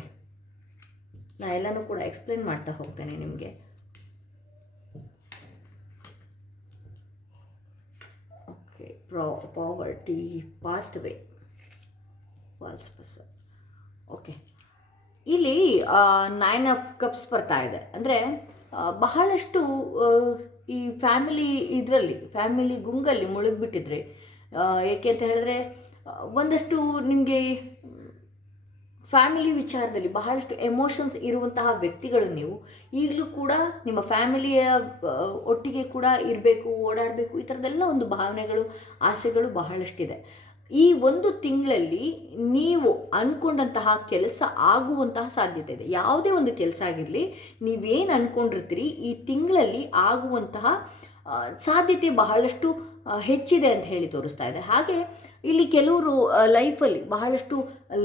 ನಾ ಎಲ್ಲನೂ ಕೂಡ ಎಕ್ಸ್ಪ್ಲೇನ್ ಮಾಡ್ತಾ ಹೋಗ್ತೇನೆ ನಿಮಗೆ. Okay, poverty pathway, false person. Okay, ಇಲ್ಲಿ 9 ಆಫ್ ಕಪ್ಸ್ ಬರ್ತಾ ಇದೆ. ಅಂದರೆ ಬಹಳಷ್ಟು ಈ ಫ್ಯಾಮಿಲಿ ಗುಂಗಲ್ಲಿ ಮುಳುಗಿಬಿಟ್ಟಿದ್ರಿ. ಏಕೆ ಅಂತ ಹೇಳಿದ್ರೆ ಒಂದಷ್ಟು ನಿಮಗೆ ಫ್ಯಾಮಿಲಿ ವಿಚಾರದಲ್ಲಿ ಬಹಳಷ್ಟು ಎಮೋಷನ್ಸ್ ಇರುವಂತಹ ವ್ಯಕ್ತಿಗಳು ನೀವು. ಈಗಲೂ ಕೂಡ ನಿಮ್ಮ ಫ್ಯಾಮಿಲಿಯ ಒಟ್ಟಿಗೆ ಕೂಡ ಇರಬೇಕು, ಓಡಾಡಬೇಕು, ಈ ಥರದ್ದೆಲ್ಲ ಒಂದು ಭಾವನೆಗಳು, ಆಸೆಗಳು ಬಹಳಷ್ಟಿದೆ. ಈ ಒಂದು ತಿಂಗಳಲ್ಲಿ ನೀವು ಅಂದ್ಕೊಂಡಂತಹ ಕೆಲಸ ಆಗುವಂತಹ ಸಾಧ್ಯತೆ ಇದೆ. ಯಾವುದೇ ಒಂದು ಕೆಲಸ ಆಗಿರಲಿ, ನೀವೇನು ಅಂದ್ಕೊಂಡಿರ್ತೀರಿ ಈ ತಿಂಗಳಲ್ಲಿ ಆಗುವಂತಹ ಸಾಧ್ಯತೆ ಬಹಳಷ್ಟು ಹೆಚ್ಚಿದೆ ಅಂತ ಹೇಳಿ ತೋರಿಸ್ತಾ ಇದೆ. ಹಾಗೆ ಇಲ್ಲಿ ಕೆಲವರು ಲೈಫಲ್ಲಿ ಬಹಳಷ್ಟು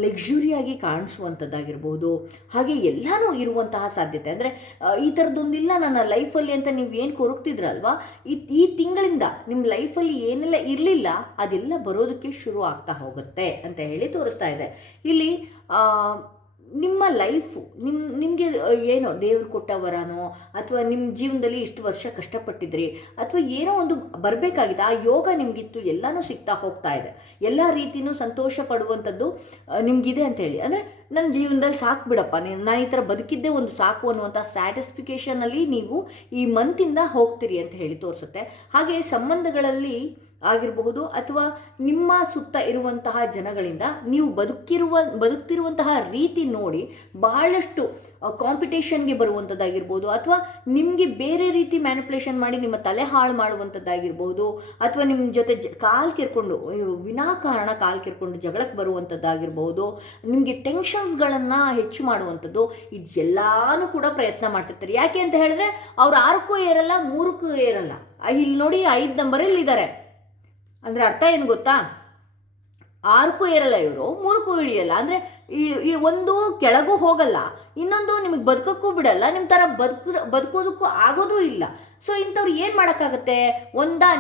ಲಕ್ಸುರಿಯಾಗಿ ಕಾಣಿಸುವಂಥದ್ದಾಗಿರ್ಬೋದು, ಹಾಗೆ ಎಲ್ಲನೂ ಇರುವಂತಹ ಸಾಧ್ಯತೆ. ಅಂದರೆ ಈ ಥರದ್ದೊಂದಿಲ್ಲ ನನ್ನ ಲೈಫಲ್ಲಿ ಅಂತ ನೀವು ಏನು ಕೊರಗ್ತಿದ್ರಲ್ವ, ಈ ತಿಂಗಳಿಂದ ನಿಮ್ಮ ಲೈಫಲ್ಲಿ ಏನೆಲ್ಲ ಇರಲಿಲ್ಲ ಅದೆಲ್ಲ ಬರೋದಕ್ಕೆ ಶುರು ಆಗ್ತಾ ಹೋಗುತ್ತೆ ಅಂತ ಹೇಳಿ ತೋರಿಸ್ತಾ ಇದೆ. ಇಲ್ಲಿ ನಿಮ್ಮ ಲೈಫು ನಿಮಗೆ ಏನೋ ದೇವರು ಕೊಟ್ಟ ವರನೋ, ಅಥವಾ ನಿಮ್ಮ ಜೀವನದಲ್ಲಿ ಇಷ್ಟು ವರ್ಷ ಕಷ್ಟಪಟ್ಟಿದ್ರಿ, ಅಥವಾ ಏನೋ ಒಂದು ಬರಬೇಕಾಗಿದೆ, ಆ ಯೋಗ ನಿಮಗಿತ್ತು, ಎಲ್ಲನೂ ಸಿಗ್ತಾ ಹೋಗ್ತಾ ಇದೆ. ಎಲ್ಲ ರೀತಿಯೂ ಸಂತೋಷ ಪಡುವಂಥದ್ದು ನಿಮಗಿದೆ ಅಂತ ಹೇಳಿ. ಅಂದರೆ ನನ್ನ ಜೀವನದಲ್ಲಿ ಸಾಕು ಬಿಡಪ್ಪ, ನಾನು ಈ ಥರ ಬದುಕಿದ್ದೇ ಒಂದು ಸಾಕು ಅನ್ನುವಂಥ ಸ್ಯಾಟಿಸ್ಫಿಕೇಷನಲ್ಲಿ ನೀವು ಈ ಮಂತಿಂದ ಹೋಗ್ತೀರಿ ಅಂತ ಹೇಳಿ ತೋರಿಸುತ್ತೆ. ಹಾಗೆ ಸಂಬಂಧಗಳಲ್ಲಿ ಆಗಿರಬಹುದು, ಅಥವಾ ನಿಮ್ಮ ಸುತ್ತ ಇರುವಂತಹ ಜನಗಳಿಂದ ನೀವು ಬದುಕ್ತಿರುವಂತಹ ರೀತಿ ನೋಡಿ ಬಹಳಷ್ಟು ಕಾಂಪಿಟೇಷನ್ಗೆ ಬರುವಂಥದ್ದಾಗಿರ್ಬೋದು, ಅಥವಾ ನಿಮಗೆ ಬೇರೆ ರೀತಿ ಮ್ಯಾನಿಪುಲೇಷನ್ ಮಾಡಿ ನಿಮ್ಮ ತಲೆ ಹಾಳು ಮಾಡುವಂಥದ್ದಾಗಿರ್ಬೋದು, ಅಥವಾ ನಿಮ್ಮ ಜೊತೆ ಕಾಲು ಕೆರ್ಕೊಂಡು ವಿನಾಕಾರಣ ಕಾಲು ಕೆರ್ಕೊಂಡು ಜಗಳಕ್ಕೆ ಬರುವಂಥದ್ದಾಗಿರ್ಬೋದು, ನಿಮಗೆ ಟೆನ್ಷನ್ಸ್ಗಳನ್ನು ಹೆಚ್ಚು ಮಾಡುವಂಥದ್ದು, ಇದೆಲ್ಲನೂ ಕೂಡ ಪ್ರಯತ್ನ ಮಾಡ್ತಿರ್ತಾರೆ. ಯಾಕೆ ಅಂತ ಹೇಳಿದ್ರೆ ಅವ್ರು 6ಕ್ಕೂ ಏರಲ್ಲ, 3ಕ್ಕೂ ಏರಲ್ಲ. ಇಲ್ಲಿ ನೋಡಿ 5 ನಂಬರಲ್ಲಿದ್ದಾರೆ. ಅಂದರೆ ಅರ್ಥ ಏನು ಗೊತ್ತಾ? 6ಕ್ಕೂ ಏರಲ್ಲ ಇವರು, 3ಕ್ಕೂ ಇಳಿಯಲ್ಲ. ಅಂದರೆ ಈ ಒಂದು ಕೆಳಗೂ ಹೋಗಲ್ಲ, ಇನ್ನೊಂದು ನಿಮಗೆ ಬದುಕೋಕ್ಕೂ ಬಿಡಲ್ಲ, ನಿಮ್ಮ ಥರ ಬದುಕೋದಕ್ಕೂ ಆಗೋದೂ ಇಲ್ಲ. ಸೊ ಇಂಥವ್ರು ಏನು ಮಾಡೋಕ್ಕಾಗತ್ತೆ?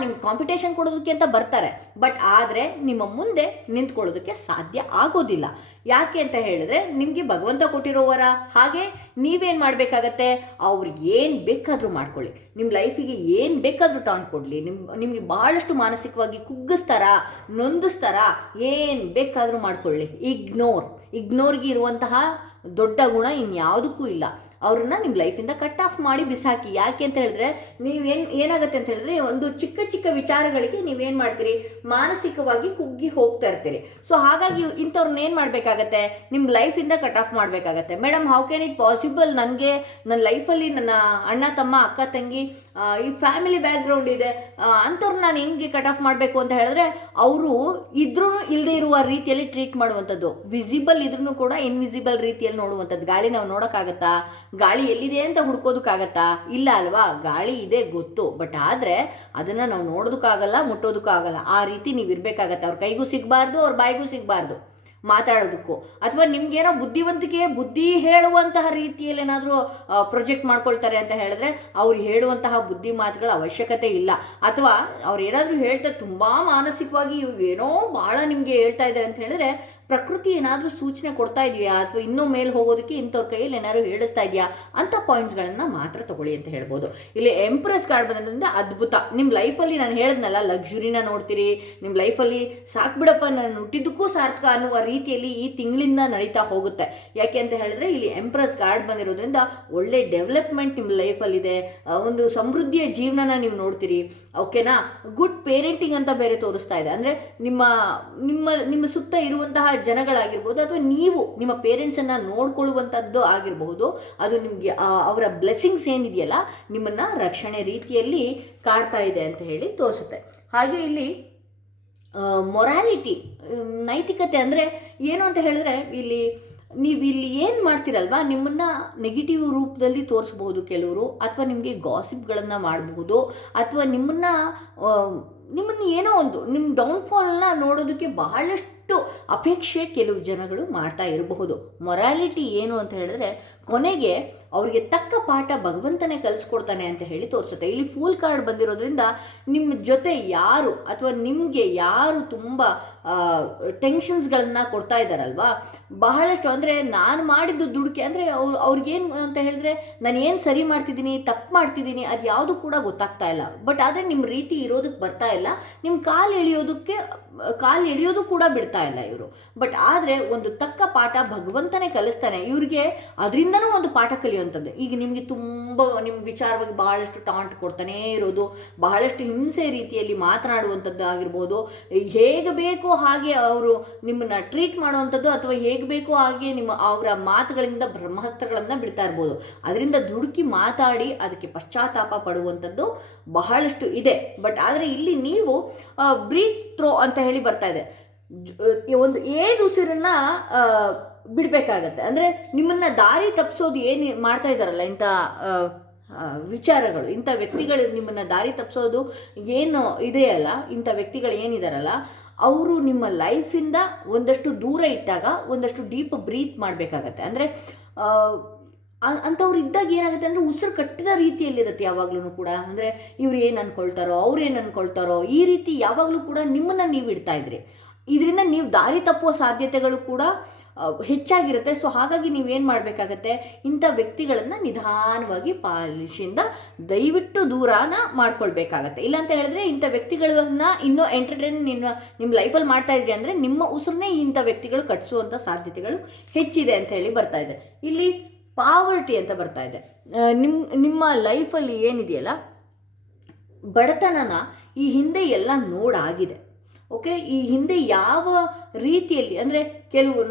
ನಿಮ್ಗೆ ಕಾಂಪಿಟೇಷನ್ ಕೊಡೋದಕ್ಕೆ ಅಂತ ಬರ್ತಾರೆ, ಬಟ್ ಆದರೆ ನಿಮ್ಮ ಮುಂದೆ ನಿಂತ್ಕೊಳ್ಳೋದಕ್ಕೆ ಸಾಧ್ಯ ಆಗೋದಿಲ್ಲ. ಯಾಕೆ ಅಂತ ಹೇಳಿದ್ರೆ ನಿಮಗೆ ಭಗವಂತ ಕೊಟ್ಟಿರೋ ವರ. ಹಾಗೆ ನೀವೇನು ಮಾಡಬೇಕಾಗತ್ತೆ? ಅವ್ರಿಗೆ ಏನು ಬೇಕಾದರೂ ಮಾಡ್ಕೊಳ್ಳಿ, ನಿಮ್ಮ ಲೈಫಿಗೆ ಏನು ಬೇಕಾದರೂ ಟಾನ್ ಕೊಡಲಿ, ನಿಮಗೆ ಬಹಳಷ್ಟು ಮಾನಸಿಕವಾಗಿ ಕುಗ್ಗಿಸ್ತಾರ, ನೊಂದಿಸ್ತಾರ, ಏನು ಬೇಕಾದರೂ ಮಾಡ್ಕೊಳ್ಳಿ. ಇಗ್ನೋರ್ಗೆ ಇರುವಂತಹ ದೊಡ್ಡ ಗುಣ ಇನ್ಯಾವುದಕ್ಕೂ ಇಲ್ಲ. ಅವ್ರನ್ನ ನಿಮ್ಮ ಲೈಫಿಂದ ಕಟ್ ಆಫ್ ಮಾಡಿ ಬಿಸಾಕಿ. ಯಾಕೆ ಅಂತ ಹೇಳಿದ್ರೆ ಏನಾಗುತ್ತೆ ಅಂತ ಹೇಳಿದ್ರೆ ಒಂದು ಚಿಕ್ಕ ಚಿಕ್ಕ ವಿಚಾರಗಳಿಗೆ ನೀವೇನು ಮಾಡ್ತೀರಿ? ಮಾನಸಿಕವಾಗಿ ಕುಗ್ಗಿ ಹೋಗ್ತಾ ಇರ್ತೀರಿ. ಸೊ ಹಾಗಾಗಿ ಇಂಥವ್ರನ್ನ ಏನು ಮಾಡಬೇಕಾಗತ್ತೆ? ನಿಮ್ಮ ಲೈಫಿಂದ ಕಟ್ ಆಫ್ ಮಾಡಬೇಕಾಗತ್ತೆ. Madam, how can it possible? ನನಗೆ ನನ್ನ ಲೈಫಲ್ಲಿ ನನ್ನ ಅಣ್ಣ ತಮ್ಮ ಅಕ್ಕ ತಂಗಿ ಈ ಫ್ಯಾಮಿಲಿ ಬ್ಯಾಕ್ಗ್ರೌಂಡ್ ಇದೆ, ಅಂಥವ್ರನ್ನ ನಾನು ಹೆಂಗೆ ಕಟ್ ಆಫ್ ಮಾಡಬೇಕು ಅಂತ ಹೇಳಿದ್ರೆ ಅವರು ಇದ್ರೂ ಇಲ್ಲದೆ ಇರುವ ರೀತಿಯಲ್ಲಿ ಟ್ರೀಟ್ ಮಾಡುವಂಥದ್ದು, ವಿಸಿಬಲ್ ಇದ್ರೂ ಕೂಡ ಇನ್ವಿಸಿಬಲ್ ರೀತಿಯಲ್ಲಿ ನೋಡುವಂಥದ್ದು. ಗಾಳಿ ನಾವು ನೋಡೋಕ್ಕಾಗತ್ತಾ? ಗಾಳಿ ಎಲ್ಲಿದೆ ಅಂತ ಹುಡ್ಕೋದಕ್ಕಾಗತ್ತಾ? ಇಲ್ಲ ಅಲ್ವಾ? ಗಾಳಿ ಇದೆ ಗೊತ್ತು, ಬಟ್ ಆದರೆ ಅದನ್ನು ನಾವು ನೋಡೋದಕ್ಕಾಗಲ್ಲ, ಮುಟ್ಟೋದಕ್ಕಾಗಲ್ಲ. ಆ ರೀತಿ ನೀವು ಇರಬೇಕಾಗತ್ತೆ. ಅವ್ರ ಕೈಗೂ ಸಿಗಬಾರ್ದು, ಅವ್ರ ಬಾಯಿಗೂ ಸಿಗಬಾರ್ದು ಮಾತಾಡೋದಕ್ಕೂ. ಅಥವಾ ನಿಮ್ಗೇನೋ ಬುದ್ಧಿ ಹೇಳುವಂತಹ ರೀತಿಯಲ್ಲಿ ಏನಾದರೂ ಪ್ರೊಜೆಕ್ಟ್ ಮಾಡ್ಕೊಳ್ತಾರೆ ಅಂತ ಹೇಳಿದ್ರೆ ಅವ್ರು ಹೇಳುವಂತಹ ಬುದ್ಧಿ ಮಾತುಗಳ ಅವಶ್ಯಕತೆ ಇಲ್ಲ. ಅಥವಾ ಅವ್ರು ಏನಾದರೂ ಹೇಳ್ತಾರೆ ತುಂಬ ಮಾನಸಿಕವಾಗಿ ಏನೋ ಭಾಳ ನಿಮಗೆ ಹೇಳ್ತಾ ಇದ್ದಾರೆ ಅಂತ ಹೇಳಿದ್ರೆ ಪ್ರಕೃತಿ ಏನಾದರೂ ಸೂಚನೆ ಕೊಡ್ತಾ ಇದೆಯಾ, ಅಥವಾ ಇನ್ನೂ ಮೇಲೆ ಹೋಗೋದಕ್ಕೆ ಇಂಥವ್ರ ಕೈಯಲ್ಲಿ ಏನಾದ್ರು ಹೇಳಿಸ್ತಾ ಇದೆಯಾ ಅಂಥ ಪಾಯಿಂಟ್ಸ್ಗಳನ್ನು ಮಾತ್ರ ತಗೊಳ್ಳಿ ಅಂತ ಹೇಳ್ಬೋದು. ಇಲ್ಲಿ ಎಂಪ್ರೆಸ್ ಕಾರ್ಡ್ ಬಂದ್ರಿಂದ ಅದ್ಭುತ. ನಿಮ್ಮ ಲೈಫಲ್ಲಿ ನಾನು ಹೇಳಿದ್ನಲ್ಲ, ಲಕ್ಸುರಿನ ನೋಡ್ತೀರಿ, ನಿಮ್ಮ ಲೈಫಲ್ಲಿ ಸಾಕು ಬಿಡಪ್ಪ ನಾನು ಹುಟ್ಟಿದ್ದಕ್ಕೂ ಸಾರ್ಥಕ ಅನ್ನುವ ರೀತಿಯಲ್ಲಿ ಈ ತಿಂಗಳಿಂದ ನಡೀತಾ ಹೋಗುತ್ತೆ. ಯಾಕೆ ಅಂತ ಹೇಳಿದ್ರೆ ಇಲ್ಲಿ ಎಂಪ್ರೆಸ್ ಕಾರ್ಡ್ ಬಂದಿರೋದ್ರಿಂದ ಒಳ್ಳೆ ಡೆವಲಪ್ಮೆಂಟ್ ನಿಮ್ಮ ಲೈಫಲ್ಲಿದೆ, ಒಂದು ಸಮೃದ್ಧಿಯ ಜೀವನನ ನೀವು ನೋಡ್ತೀರಿ. ಓಕೆನಾ? ಗುಡ್ ಪೇರೆಂಟಿಂಗ್ ಅಂತ ಬೇರೆ ತೋರಿಸ್ತಾ ಇದೆ. ಅಂದರೆ ನಿಮ್ಮ ಸುತ್ತ ಇರುವಂತಹ ಜನಗಳಾಗಿರ್ಬೋದು, ಅಥವಾ ನೀವು ನಿಮ್ಮ ಪೇರೆಂಟ್ಸನ್ನು ನೋಡ್ಕೊಳ್ಳುವಂಥದ್ದು ಆಗಿರಬಹುದು, ಅದು ನಿಮಗೆ ಅವರ ಬ್ಲೆಸ್ಸಿಂಗ್ಸ್ ಏನಿದೆಯಲ್ಲ ನಿಮ್ಮನ್ನು ರಕ್ಷಣೆ ರೀತಿಯಲ್ಲಿ ಕಾಡ್ತಾ ಇದೆ ಅಂತ ಹೇಳಿ ತೋರಿಸುತ್ತೆ. ಹಾಗೆ ಇಲ್ಲಿ ಮೊರಾಲಿಟಿ, ನೈತಿಕತೆ ಅಂದರೆ ಏನು ಅಂತ ಹೇಳಿದ್ರೆ ನೀವು ಇಲ್ಲಿ ಏನು ಮಾಡ್ತೀರಲ್ವ, ನಿಮ್ಮನ್ನು ನೆಗೆಟಿವ್ ರೂಪದಲ್ಲಿ ತೋರಿಸ್ಬಹುದು ಕೆಲವರು, ಅಥವಾ ನಿಮಗೆ ಗಾಸಿಪ್ಗಳನ್ನು ಮಾಡಬಹುದು, ಅಥವಾ ನಿಮ್ಮನ್ನು ಏನೋ ಒಂದು ನಿಮ್ಮ ಡೌನ್ಫಾಲ್ನ ನೋಡೋದಕ್ಕೆ ಬಹಳಷ್ಟು ಅಪೇಕ್ಷೆ ಕೆಲವು ಜನಗಳು ಮಾಡ್ತಾ ಇರಬಹುದು. ಮೊರಾಲಿಟಿ ಏನು ಅಂತ ಹೇಳಿದ್ರೆ ಕೊನೆಗೆ ಅವರಿಗೆ ತಕ್ಕ ಪಾಠ ಭಗವಂತನೇ ಕಲಿಸ್ಕೊಡ್ತಾನೆ ಅಂತ ಹೇಳಿ ತೋರಿಸುತ್ತೆ. ಇಲ್ಲಿ ಫೂಲ್ ಕಾರ್ಡ್ ಬಂದಿರೋದ್ರಿಂದ ನಿಮ್ಮ ಜೊತೆ ಯಾರು ಅಥವಾ ನಿಮಗೆ ಯಾರು ತುಂಬ ಟೆನ್ಷನ್ಸ್ಗಳನ್ನು ಕೊಡ್ತಾ ಇದ್ದಾರಲ್ವಾ, ಬಹಳಷ್ಟು ಅಂದರೆ ನಾನು ಮಾಡಿದ್ದು ದುಡುಕೆ ಅಂದರೆ ಅವ್ರಿಗೇನು ಅಂತ ಹೇಳಿದ್ರೆ ನಾನು ಏನು ಸರಿ ಮಾಡ್ತಿದ್ದೀನಿ ತಪ್ಪು ಮಾಡ್ತಿದ್ದೀನಿ ಅದು ಯಾವುದು ಕೂಡ ಗೊತ್ತಾಗ್ತಾ ಇಲ್ಲ. ಬಟ್ ಆದರೆ ನಿಮ್ಮ ರೀತಿ ಇರೋದಕ್ಕೆ ಬರ್ತಾ ಇಲ್ಲ, ನಿಮ್ಮ ಕಾಲು ಎಳೆಯೋದು ಕೂಡ ಬಿಡ್ತಾ ಇಲ್ಲ ಇವರು. ಬಟ್ ಆದರೆ ಒಂದು ತಕ್ಕ ಪಾಠ ಭಗವಂತನೇ ಕಲಿಸ್ತಾನೆ ಇವ್ರಿಗೆ, ಅದರಿಂದನೂ ಒಂದು ಪಾಠ ಕಲಿಯುವಂಥದ್ದು. ಈಗ ನಿಮಗೆ ತುಂಬ ನಿಮ್ಮ ವಿಚಾರವಾಗಿ ಬಹಳಷ್ಟು ಟಾಂಟ್ ಕೊಡ್ತಾನೇ ಇರೋದು, ಬಹಳಷ್ಟು ಹಿಂಸೆ ರೀತಿಯಲ್ಲಿ ಮಾತನಾಡುವಂಥದ್ದು ಆಗಿರ್ಬೋದು, ಹೇಗೆ ಬೇಕೋ ಹಾಗೆ ಅವರು ನಿಮ್ಮನ್ನು ಟ್ರೀಟ್ ಮಾಡುವಂಥದ್ದು ಅಥವಾ ಹೇಗೆ ಬೇಕೋ ಹಾಗೆ ಅವರ ಮಾತುಗಳಿಂದ ಬ್ರಹ್ಮಾಸ್ತ್ರಗಳನ್ನು ಬಿಡ್ತಾ ಇರ್ಬೋದು. ಅದರಿಂದ ದುಡುಕಿ ಮಾತಾಡಿ ಅದಕ್ಕೆ ಪಶ್ಚಾತ್ತಾಪ ಪಡುವಂಥದ್ದು ಬಹಳಷ್ಟು ಇದೆ. ಬಟ್ ಆದರೆ ಇಲ್ಲಿ ನೀವು ಬ್ರೀತ್ ಥ್ರೋ ಅಂತ ಹೇಳಿ ಬರ್ತಾ ಇದೆ, ಒಂದು ಉಸಿರನ್ನ ಬಿಡಬೇಕಾಗತ್ತೆ. ಅಂದರೆ ನಿಮ್ಮನ್ನು ದಾರಿ ತಪ್ಪಿಸೋದು ಏನು ಮಾಡ್ತಾ ಇದ್ದಾರಲ್ಲ ಇಂಥ ವಿಚಾರಗಳು, ಇಂಥ ವ್ಯಕ್ತಿಗಳು ನಿಮ್ಮನ್ನು ದಾರಿ ತಪ್ಪಿಸೋದು ಏನು ಇದೆಯಲ್ಲ, ಇಂಥ ವ್ಯಕ್ತಿಗಳು ಏನಿದಾರಲ್ಲ ಅವರು ನಿಮ್ಮ ಲೈಫಿಂದ ಒಂದಷ್ಟು ದೂರ ಇಟ್ಟಾಗ ಒಂದಷ್ಟು ಡೀಪ್ ಬ್ರೀತ್ ಮಾಡಬೇಕಾಗತ್ತೆ. ಅಂದರೆ ಅಂಥವ್ರು ಇದ್ದಾಗ ಏನಾಗುತ್ತೆ ಅಂದರೆ ಉಸಿರು ಕಟ್ಟಿದ ರೀತಿಯಲ್ಲಿರುತ್ತೆ ಯಾವಾಗಲೂ ಕೂಡ. ಅಂದರೆ ಇವ್ರು ಏನು ಅಂದ್ಕೊಳ್ತಾರೋ ಅವ್ರೇನು ಅಂದ್ಕೊಳ್ತಾರೋ ಈ ರೀತಿ ಯಾವಾಗಲೂ ಕೂಡ ನಿಮ್ಮನ್ನು ನೀವು ಇಡ್ತಾ ಇದ್ರಿ. ಇದರಿಂದ ನೀವು ದಾರಿ ತಪ್ಪುವ ಸಾಧ್ಯತೆಗಳು ಕೂಡ ಹೆಚ್ಚಾಗಿರುತ್ತೆ. ಸೊ ಹಾಗಾಗಿ ನೀವೇನು ಮಾಡಬೇಕಾಗತ್ತೆ, ಇಂಥ ವ್ಯಕ್ತಿಗಳನ್ನು ನಿಧಾನವಾಗಿ ಪಾಲಿಶಿಂದ ದಯವಿಟ್ಟು ದೂರನ ಮಾಡ್ಕೊಳ್ಬೇಕಾಗತ್ತೆ. ಇಲ್ಲಾಂತ ಹೇಳಿದ್ರೆ ಇಂಥ ವ್ಯಕ್ತಿಗಳನ್ನ ಇನ್ನೂ ಎಂಟರ್ಟೈನ್ ನಿಮ್ಮ ಲೈಫಲ್ಲಿ ಮಾಡ್ತಾ ಇದ್ರಿ ಅಂದರೆ ನಿಮ್ಮ ಉಸಿರನ್ನೇ ಇಂಥ ವ್ಯಕ್ತಿಗಳು ಕಟ್ಟಿಸುವಂಥ ಸಾಧ್ಯತೆಗಳು ಹೆಚ್ಚಿದೆ ಅಂತ ಹೇಳಿ ಬರ್ತಾ ಇದೆ. ಇಲ್ಲಿ ಪಾವರ್ಟಿ ಅಂತ ಬರ್ತಾ ಇದೆ. ನಿಮ್ಮ ಲೈಫಲ್ಲಿ ಏನಿದೆಯಲ್ಲ ಬಡತನನ ಈ ಹಿಂದೆ ಎಲ್ಲ ನೋಡಾಗಿದೆ. ಓಕೆ, ಈ ಹಿಂದೆ ಯಾವ ರೀತಿಯಲ್ಲಿ ಅಂದರೆ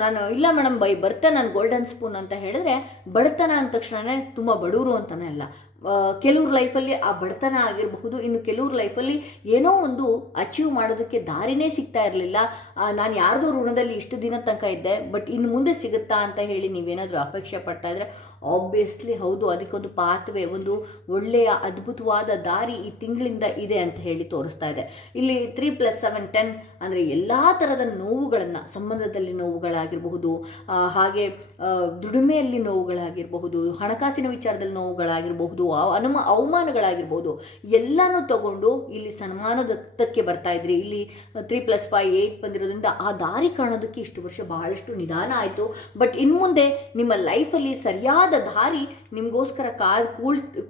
ನಾನು ಇಲ್ಲ ಮೇಡಮ್ ಬರ್ತೆ ನಾನು ಗೋಲ್ಡನ್ ಸ್ಪೂನ್ ಅಂತ ಹೇಳಿದ್ರೆ ಬಡತನ ಅಂದ ತಕ್ಷಣವೇ ತುಂಬ ಬಡವರು ಅಂತಲೇ ಅಲ್ಲ. ಕೆಲವ್ರ ಲೈಫಲ್ಲಿ ಆ ಬಡತನ ಆಗಿರಬಹುದು, ಇನ್ನು ಕೆಲವ್ರ ಲೈಫಲ್ಲಿ ಏನೋ ಒಂದು ಅಚೀವ್ ಮಾಡೋದಕ್ಕೆ ದಾರಿನೇ ಸಿಗ್ತಾ ಇರಲಿಲ್ಲ. ನಾನು ಯಾರ್ದೋ ಋಣದಲ್ಲಿ ಇಷ್ಟು ದಿನ ತನಕ ಇದ್ದೆ, ಬಟ್ ಇನ್ನು ಮುಂದೆ ಸಿಗುತ್ತಾ ಅಂತ ಹೇಳಿ ನೀವೇನಾದರೂ ಅಪೇಕ್ಷೆ ಪಡ್ತಾ ಇದ್ರೆ ಆಬ್ವಿಯಸ್ಲಿ ಹೌದು, ಅದಕ್ಕೊಂದು ಪಾತ್ವೆ, ಒಂದು ಒಳ್ಳೆಯ ಅದ್ಭುತವಾದ ದಾರಿ ಈ ತಿಂಗಳಿಂದ ಇದೆ ಅಂತ ಹೇಳಿ ತೋರಿಸ್ತಾ ಇದೆ. ಇಲ್ಲಿ 3+7 10 ಅಂದರೆ ಎಲ್ಲ ಥರದ ನೋವುಗಳನ್ನು, ಸಂಬಂಧದಲ್ಲಿ ನೋವುಗಳಾಗಿರಬಹುದು, ಹಾಗೆ ದುಡಿಮೆಯಲ್ಲಿ ನೋವುಗಳಾಗಿರಬಹುದು, ಹಣಕಾಸಿನ ವಿಚಾರದಲ್ಲಿ ನೋವುಗಳಾಗಿರಬಹುದು, ಅವಮಾನಗಳಾಗಿರ್ಬೋದು, ಎಲ್ಲನೂ ತಗೊಂಡು ಇಲ್ಲಿ ಸನ್ಮಾನದತ್ತಕ್ಕೆ ಬರ್ತಾ ಇದ್ರಿ. ಇಲ್ಲಿ 3+5 8 ಬಂದಿರೋದ್ರಿಂದ ಆ ದಾರಿ ಕಾಣೋದಕ್ಕೆ ಇಷ್ಟು ವರ್ಷ ಬಹಳಷ್ಟು ನಿಧಾನ ಆಯಿತು. ಬಟ್ ಇನ್ನು ಮುಂದೆ ನಿಮ್ಮ ಲೈಫಲ್ಲಿ ಸರಿಯಾದ ದಾರಿ ನಿಮಗೋಸ್ಕರ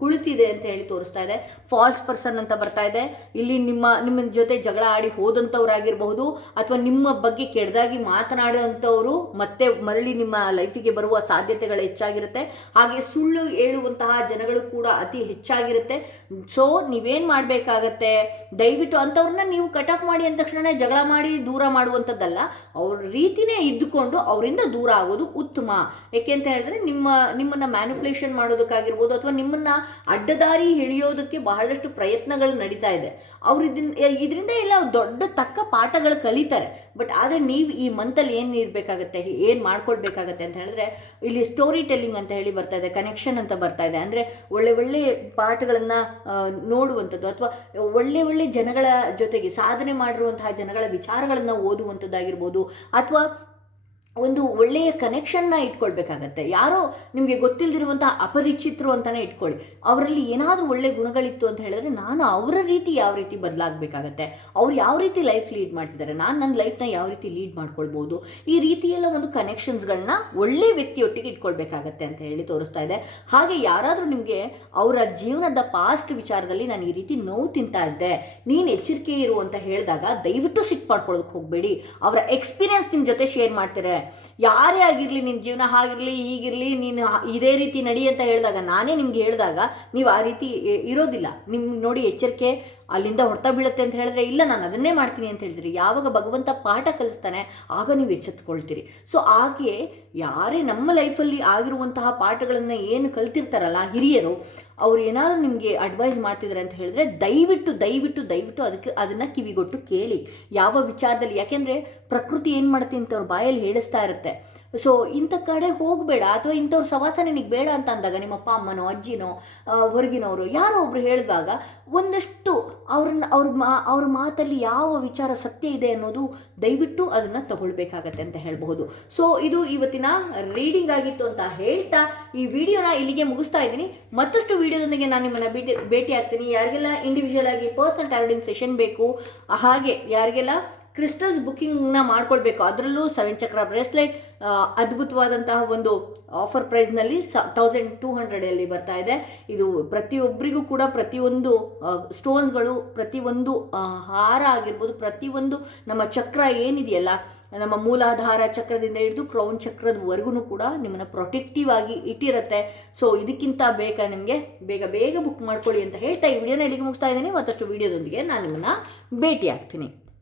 ಕುಳಿತಿದೆ ಅಂತ ಹೇಳಿ ತೋರಿಸ್ತಾ ಇದೆ. ಫಾಲ್ಸ್ ಪರ್ಸನ್ ಅಂತ ಬರ್ತಾ ಇದೆ. ಇಲ್ಲಿ ನಿಮ್ಮ ಜೊತೆ ಜಗಳ ಆಡಿ ಹೋದಂಥವ್ರಾಗಿರಬಹುದು ಅಥವಾ ನಿಮ್ಮ ಬಗ್ಗೆ ಕೆಟ್ಟದಾಗಿ ಮಾತನಾಡುವಂಥವರು ಮತ್ತೆ ಮರಳಿ ನಿಮ್ಮ ಲೈಫಿಗೆ ಬರುವ ಸಾಧ್ಯತೆಗಳು ಹೆಚ್ಚಾಗಿರುತ್ತೆ. ಹಾಗೆ ಸುಳ್ಳು ಹೇಳುವಂತಹ ಜನಗಳು ಕೂಡ ಅತಿ ಹೆಚ್ಚಾಗಿರುತ್ತೆ. ಸೊ ನೀವೇನು ಮಾಡಬೇಕಾಗತ್ತೆ, ದಯವಿಟ್ಟು ಅಂಥವ್ರನ್ನ ನೀವು ಕಟ್ ಆಫ್ ಮಾಡಿ ಅಂದ ತಕ್ಷಣ ಜಗಳ ಮಾಡಿ ದೂರ ಮಾಡುವಂಥದ್ದಲ್ಲ, ಅವ್ರ ರೀತಿನೇ ಇದ್ದುಕೊಂಡು ಅವರಿಂದ ದೂರ ಆಗೋದು ಉತ್ತಮ. ಏಕೆ ಅಂತ ಹೇಳಿದ್ರೆ ನಿಮ್ಮನ್ನು ಮ್ಯಾನಿಪುಲೇಷನ್ ಮಾಡೋದಕ್ಕಾಗಿರ್ಬೋದು ಅಥವಾ ನಿಮ್ಮನ್ನು ಅಡ್ಡದಾರಿ ಎಳೆಯೋದಕ್ಕೆ ಬಹಳಷ್ಟು ಪ್ರಯತ್ನಗಳು ನಡೀತಾ ಇದೆ. ಅವ್ರು ಇದರಿಂದ ಎಲ್ಲ ದೊಡ್ಡ ತಕ್ಕ ಪಾಠಗಳು ಕಲಿತಾರೆ. ಬಟ್ ಆದರೆ ನೀವು ಈ ಮಂತಲ್ಲಿ ಏನು ಇರಬೇಕಾಗತ್ತೆ, ಏನು ಮಾಡ್ಕೊಳ್ಬೇಕಾಗತ್ತೆ ಅಂತ ಹೇಳಿದ್ರೆ ಇಲ್ಲಿ ಸ್ಟೋರಿ ಟೆಲ್ಲಿಂಗ್ ಅಂತ ಹೇಳಿ ಬರ್ತಾ ಇದೆ, ಕನೆಕ್ಷನ್ ಅಂತ ಬರ್ತಾ ಇದೆ. ಅಂದರೆ ಒಳ್ಳೆ ಪಾಠಗಳನ್ನು ನೋಡುವಂಥದ್ದು ಅಥವಾ ಒಳ್ಳೆ ಜನಗಳ ಜೊತೆಗೆ ಸಾಧನೆ ಮಾಡಿರುವಂತಹ ಜನಗಳ ವಿಚಾರಗಳನ್ನು ಓದುವಂಥದ್ದಾಗಿರ್ಬೋದು ಅಥವಾ ಒಂದು ಒಳ್ಳೆಯ ಕನೆಕ್ಷನ್ನ ಇಟ್ಕೊಳ್ಬೇಕಾಗತ್ತೆ. ಯಾರೋ ನಿಮಗೆ ಗೊತ್ತಿಲ್ಲದಿರುವಂತಹ ಅಪರಿಚಿತರು ಅಂತಲೇ ಇಟ್ಕೊಳ್ಳಿ, ಅವರಲ್ಲಿ ಏನಾದರೂ ಒಳ್ಳೆ ಗುಣಗಳಿತ್ತು ಅಂತ ಹೇಳಿದ್ರೆ ನಾನು ಅವರ ರೀತಿ ಯಾವ ರೀತಿ ಬದಲಾಗಬೇಕಾಗತ್ತೆ, ಅವ್ರು ಯಾವ ರೀತಿ ಲೈಫ್ ಲೀಡ್ ಮಾಡ್ತಿದ್ದಾರೆ, ನಾನು ನನ್ನ ಲೈಫ್ನ ಯಾವ ರೀತಿ ಲೀಡ್ ಮಾಡ್ಕೊಳ್ಬೋದು, ಈ ರೀತಿಯೆಲ್ಲ ಒಂದು ಕನೆಕ್ಷನ್ಸ್ಗಳನ್ನ ಒಳ್ಳೆ ವ್ಯಕ್ತಿಯೊಟ್ಟಿಗೆ ಇಟ್ಕೊಳ್ಬೇಕಾಗತ್ತೆ ಅಂತ ಹೇಳಿ ತೋರಿಸ್ತಾ ಇದೆ. ಹಾಗೆ ಯಾರಾದರೂ ನಿಮಗೆ ಅವರ ಜೀವನದ ಪಾಸ್ಟ್ ವಿಚಾರದಲ್ಲಿ ನಾನು ಈ ರೀತಿ ನೋವು ತಿಂತಾ ಇದ್ದೆ, ನೀನು ಎಚ್ಚರಿಕೆ ಇರು ಅಂತ ಹೇಳಿದಾಗ ದಯವಿಟ್ಟು ಸಿಟ್ಟು ಮಾಡ್ಕೊಳ್ಳೋದಕ್ಕೆ ಹೋಗಬೇಡಿ. ಅವರ ಎಕ್ಸ್ಪೀರಿಯನ್ಸ್ ನಿಮ್ಮ ಜೊತೆ ಶೇರ್ ಮಾಡ್ತಾರೆ. ಯಾರೇ ಆಗಿರಲಿ, ನಿನ್ನ ಜೀವನ ಹಾಗಿರಲಿ ಹೀಗಿರಲಿ, ನೀನು ಇದೇ ರೀತಿ ನಡಿ ಅಂತ ಹೇಳಿದಾಗ, ನಾನೇ ನಿಮ್ಗೆ ಹೇಳಿದಾಗ ನೀವು ಆ ರೀತಿ ಇರೋದಿಲ್ಲ. ನಿಮ್ಗೆ ನೋಡಿ ಎಚ್ಚರಿಕೆ ಅಲ್ಲಿಂದ ಹೊಡ್ತಾ ಬೀಳುತ್ತೆ ಅಂತ ಹೇಳಿದ್ರೆ ಇಲ್ಲ ನಾನು ಅದನ್ನೇ ಮಾಡ್ತೀನಿ ಅಂತ ಹೇಳ್ತೀರಿ. ಯಾವಾಗ ಭಗವಂತ ಪಾಠ ಕಲಿಸ್ತಾನೆ ಆಗ ನೀವು ಎಚ್ಚೆತ್ತುಕೊಳ್ತೀರಿ. ಸೊ ಹಾಗೆ ಯಾರೇ ನಮ್ಮ ಲೈಫಲ್ಲಿ ಆಗಿರುವಂತಹ ಪಾಠಗಳನ್ನು ಏನು ಕಲ್ತಿರ್ತಾರಲ್ಲ ಹಿರಿಯರು, ಅವ್ರು ಏನಾದರೂ ನಿಮಗೆ ಅಡ್ವೈಸ್ ಮಾಡ್ತಿದ್ದಾರೆ ಅಂತ ಹೇಳಿದ್ರೆ ದಯವಿಟ್ಟು ಅದನ್ನು ಕಿವಿಗೊಟ್ಟು ಕೇಳಿ ಯಾವ ವಿಚಾರದಲ್ಲಿ. ಯಾಕೆಂದರೆ ಪ್ರಕೃತಿ ಏನು ಮಾಡುತ್ತೆ ಅಂತ ಅವ್ರ ಬಾಯಲ್ಲಿ ಹೇಳಿಸ್ತಾ ಇರುತ್ತೆ. ಸೊ ಇಂಥ ಕಡೆ ಹೋಗಬೇಡ, ಅಥವಾ ಇಂಥವ್ರ ಸವಾಸ ನಿನಗೆ ಬೇಡ ಅಂತ ಅಂದಾಗ ನಿಮ್ಮ ಅಪ್ಪ ಅಮ್ಮನೋ ಅಜ್ಜಿನೋ ಹೊರಗಿನವರು ಯಾರೋ ಒಬ್ರು ಹೇಳಿದಾಗ ಒಂದಷ್ಟು ಅವ್ರ ಮಾತಲ್ಲಿ ಯಾವ ವಿಚಾರ ಸತ್ಯ ಇದೆ ಅನ್ನೋದು ದಯವಿಟ್ಟು ಅದನ್ನು ತಗೊಳ್ಬೇಕಾಗತ್ತೆ ಅಂತ ಹೇಳಬಹುದು. ಸೊ ಇದು ಇವತ್ತಿನ ರೀಡಿಂಗ್ ಆಗಿತ್ತು ಅಂತ ಹೇಳ್ತಾ ಈ ವಿಡಿಯೋನ ಇಲ್ಲಿಗೆ ಮುಗಿಸ್ತಾ ಇದ್ದೀನಿ. ಮತ್ತಷ್ಟು ವಿಡಿಯೋದೊಂದಿಗೆ ನಾನು ನಿಮ್ಮನ್ನು ಭೇಟಿ ಆಗ್ತೀನಿ. ಯಾರಿಗೆಲ್ಲ ಇಂಡಿವಿಜುವಲ್ ಆಗಿ ಪರ್ಸನಲ್ ಟಾರೋಟಿಂಗ್ ಸೆಷನ್ ಬೇಕು, ಹಾಗೆ ಯಾರಿಗೆಲ್ಲ ಕ್ರಿಸ್ಟಲ್ಸ್ ಬುಕ್ಕಿಂಗ್ನ ಮಾಡ್ಕೊಳ್ಬೇಕು, ಅದರಲ್ಲೂ 7 ಚಕ್ರ ಬ್ರೇಸ್ಲೆಟ್ ಅದ್ಭುತವಾದಂತಹ ಒಂದು ಆಫರ್ ಪ್ರೈಸ್ನಲ್ಲಿ 1200 ಬರ್ತಾ ಇದೆ. ಇದು ಪ್ರತಿಯೊಬ್ಬರಿಗೂ ಕೂಡ ಪ್ರತಿಯೊಂದು ಸ್ಟೋನ್ಸ್ಗಳು, ಪ್ರತಿಯೊಂದು ಹಾರ ಆಗಿರ್ಬೋದು, ಪ್ರತಿಯೊಂದು ನಮ್ಮ ಚಕ್ರ ಏನಿದೆಯಲ್ಲ, ನಮ್ಮ ಮೂಲಾಧಾರ ಚಕ್ರದಿಂದ ಹಿಡಿದು ಕ್ರೌನ್ ಚಕ್ರದವರೆಗೂ ಕೂಡ ನಿಮ್ಮನ್ನು ಪ್ರೊಟೆಕ್ಟಿವ್ ಆಗಿ ಇಟ್ಟಿರುತ್ತೆ. ಸೊ ಇದಕ್ಕಿಂತ ಬೇಕಾ ನಿಮಗೆ, ಬೇಗ ಬುಕ್ ಮಾಡ್ಕೊಳ್ಳಿ ಅಂತ ಹೇಳ್ತಾ ಈ ವಿಡಿಯೋನ ಇಲ್ಲಿಗೆ ಮುಗಿಸ್ತಾ ಇದ್ದೀನಿ. ಮತ್ತಷ್ಟು ವಿಡಿಯೋದೊಂದಿಗೆ ನಾನು ನಿಮ್ಮನ್ನು ಭೇಟಿ ಆಗ್ತೀನಿ.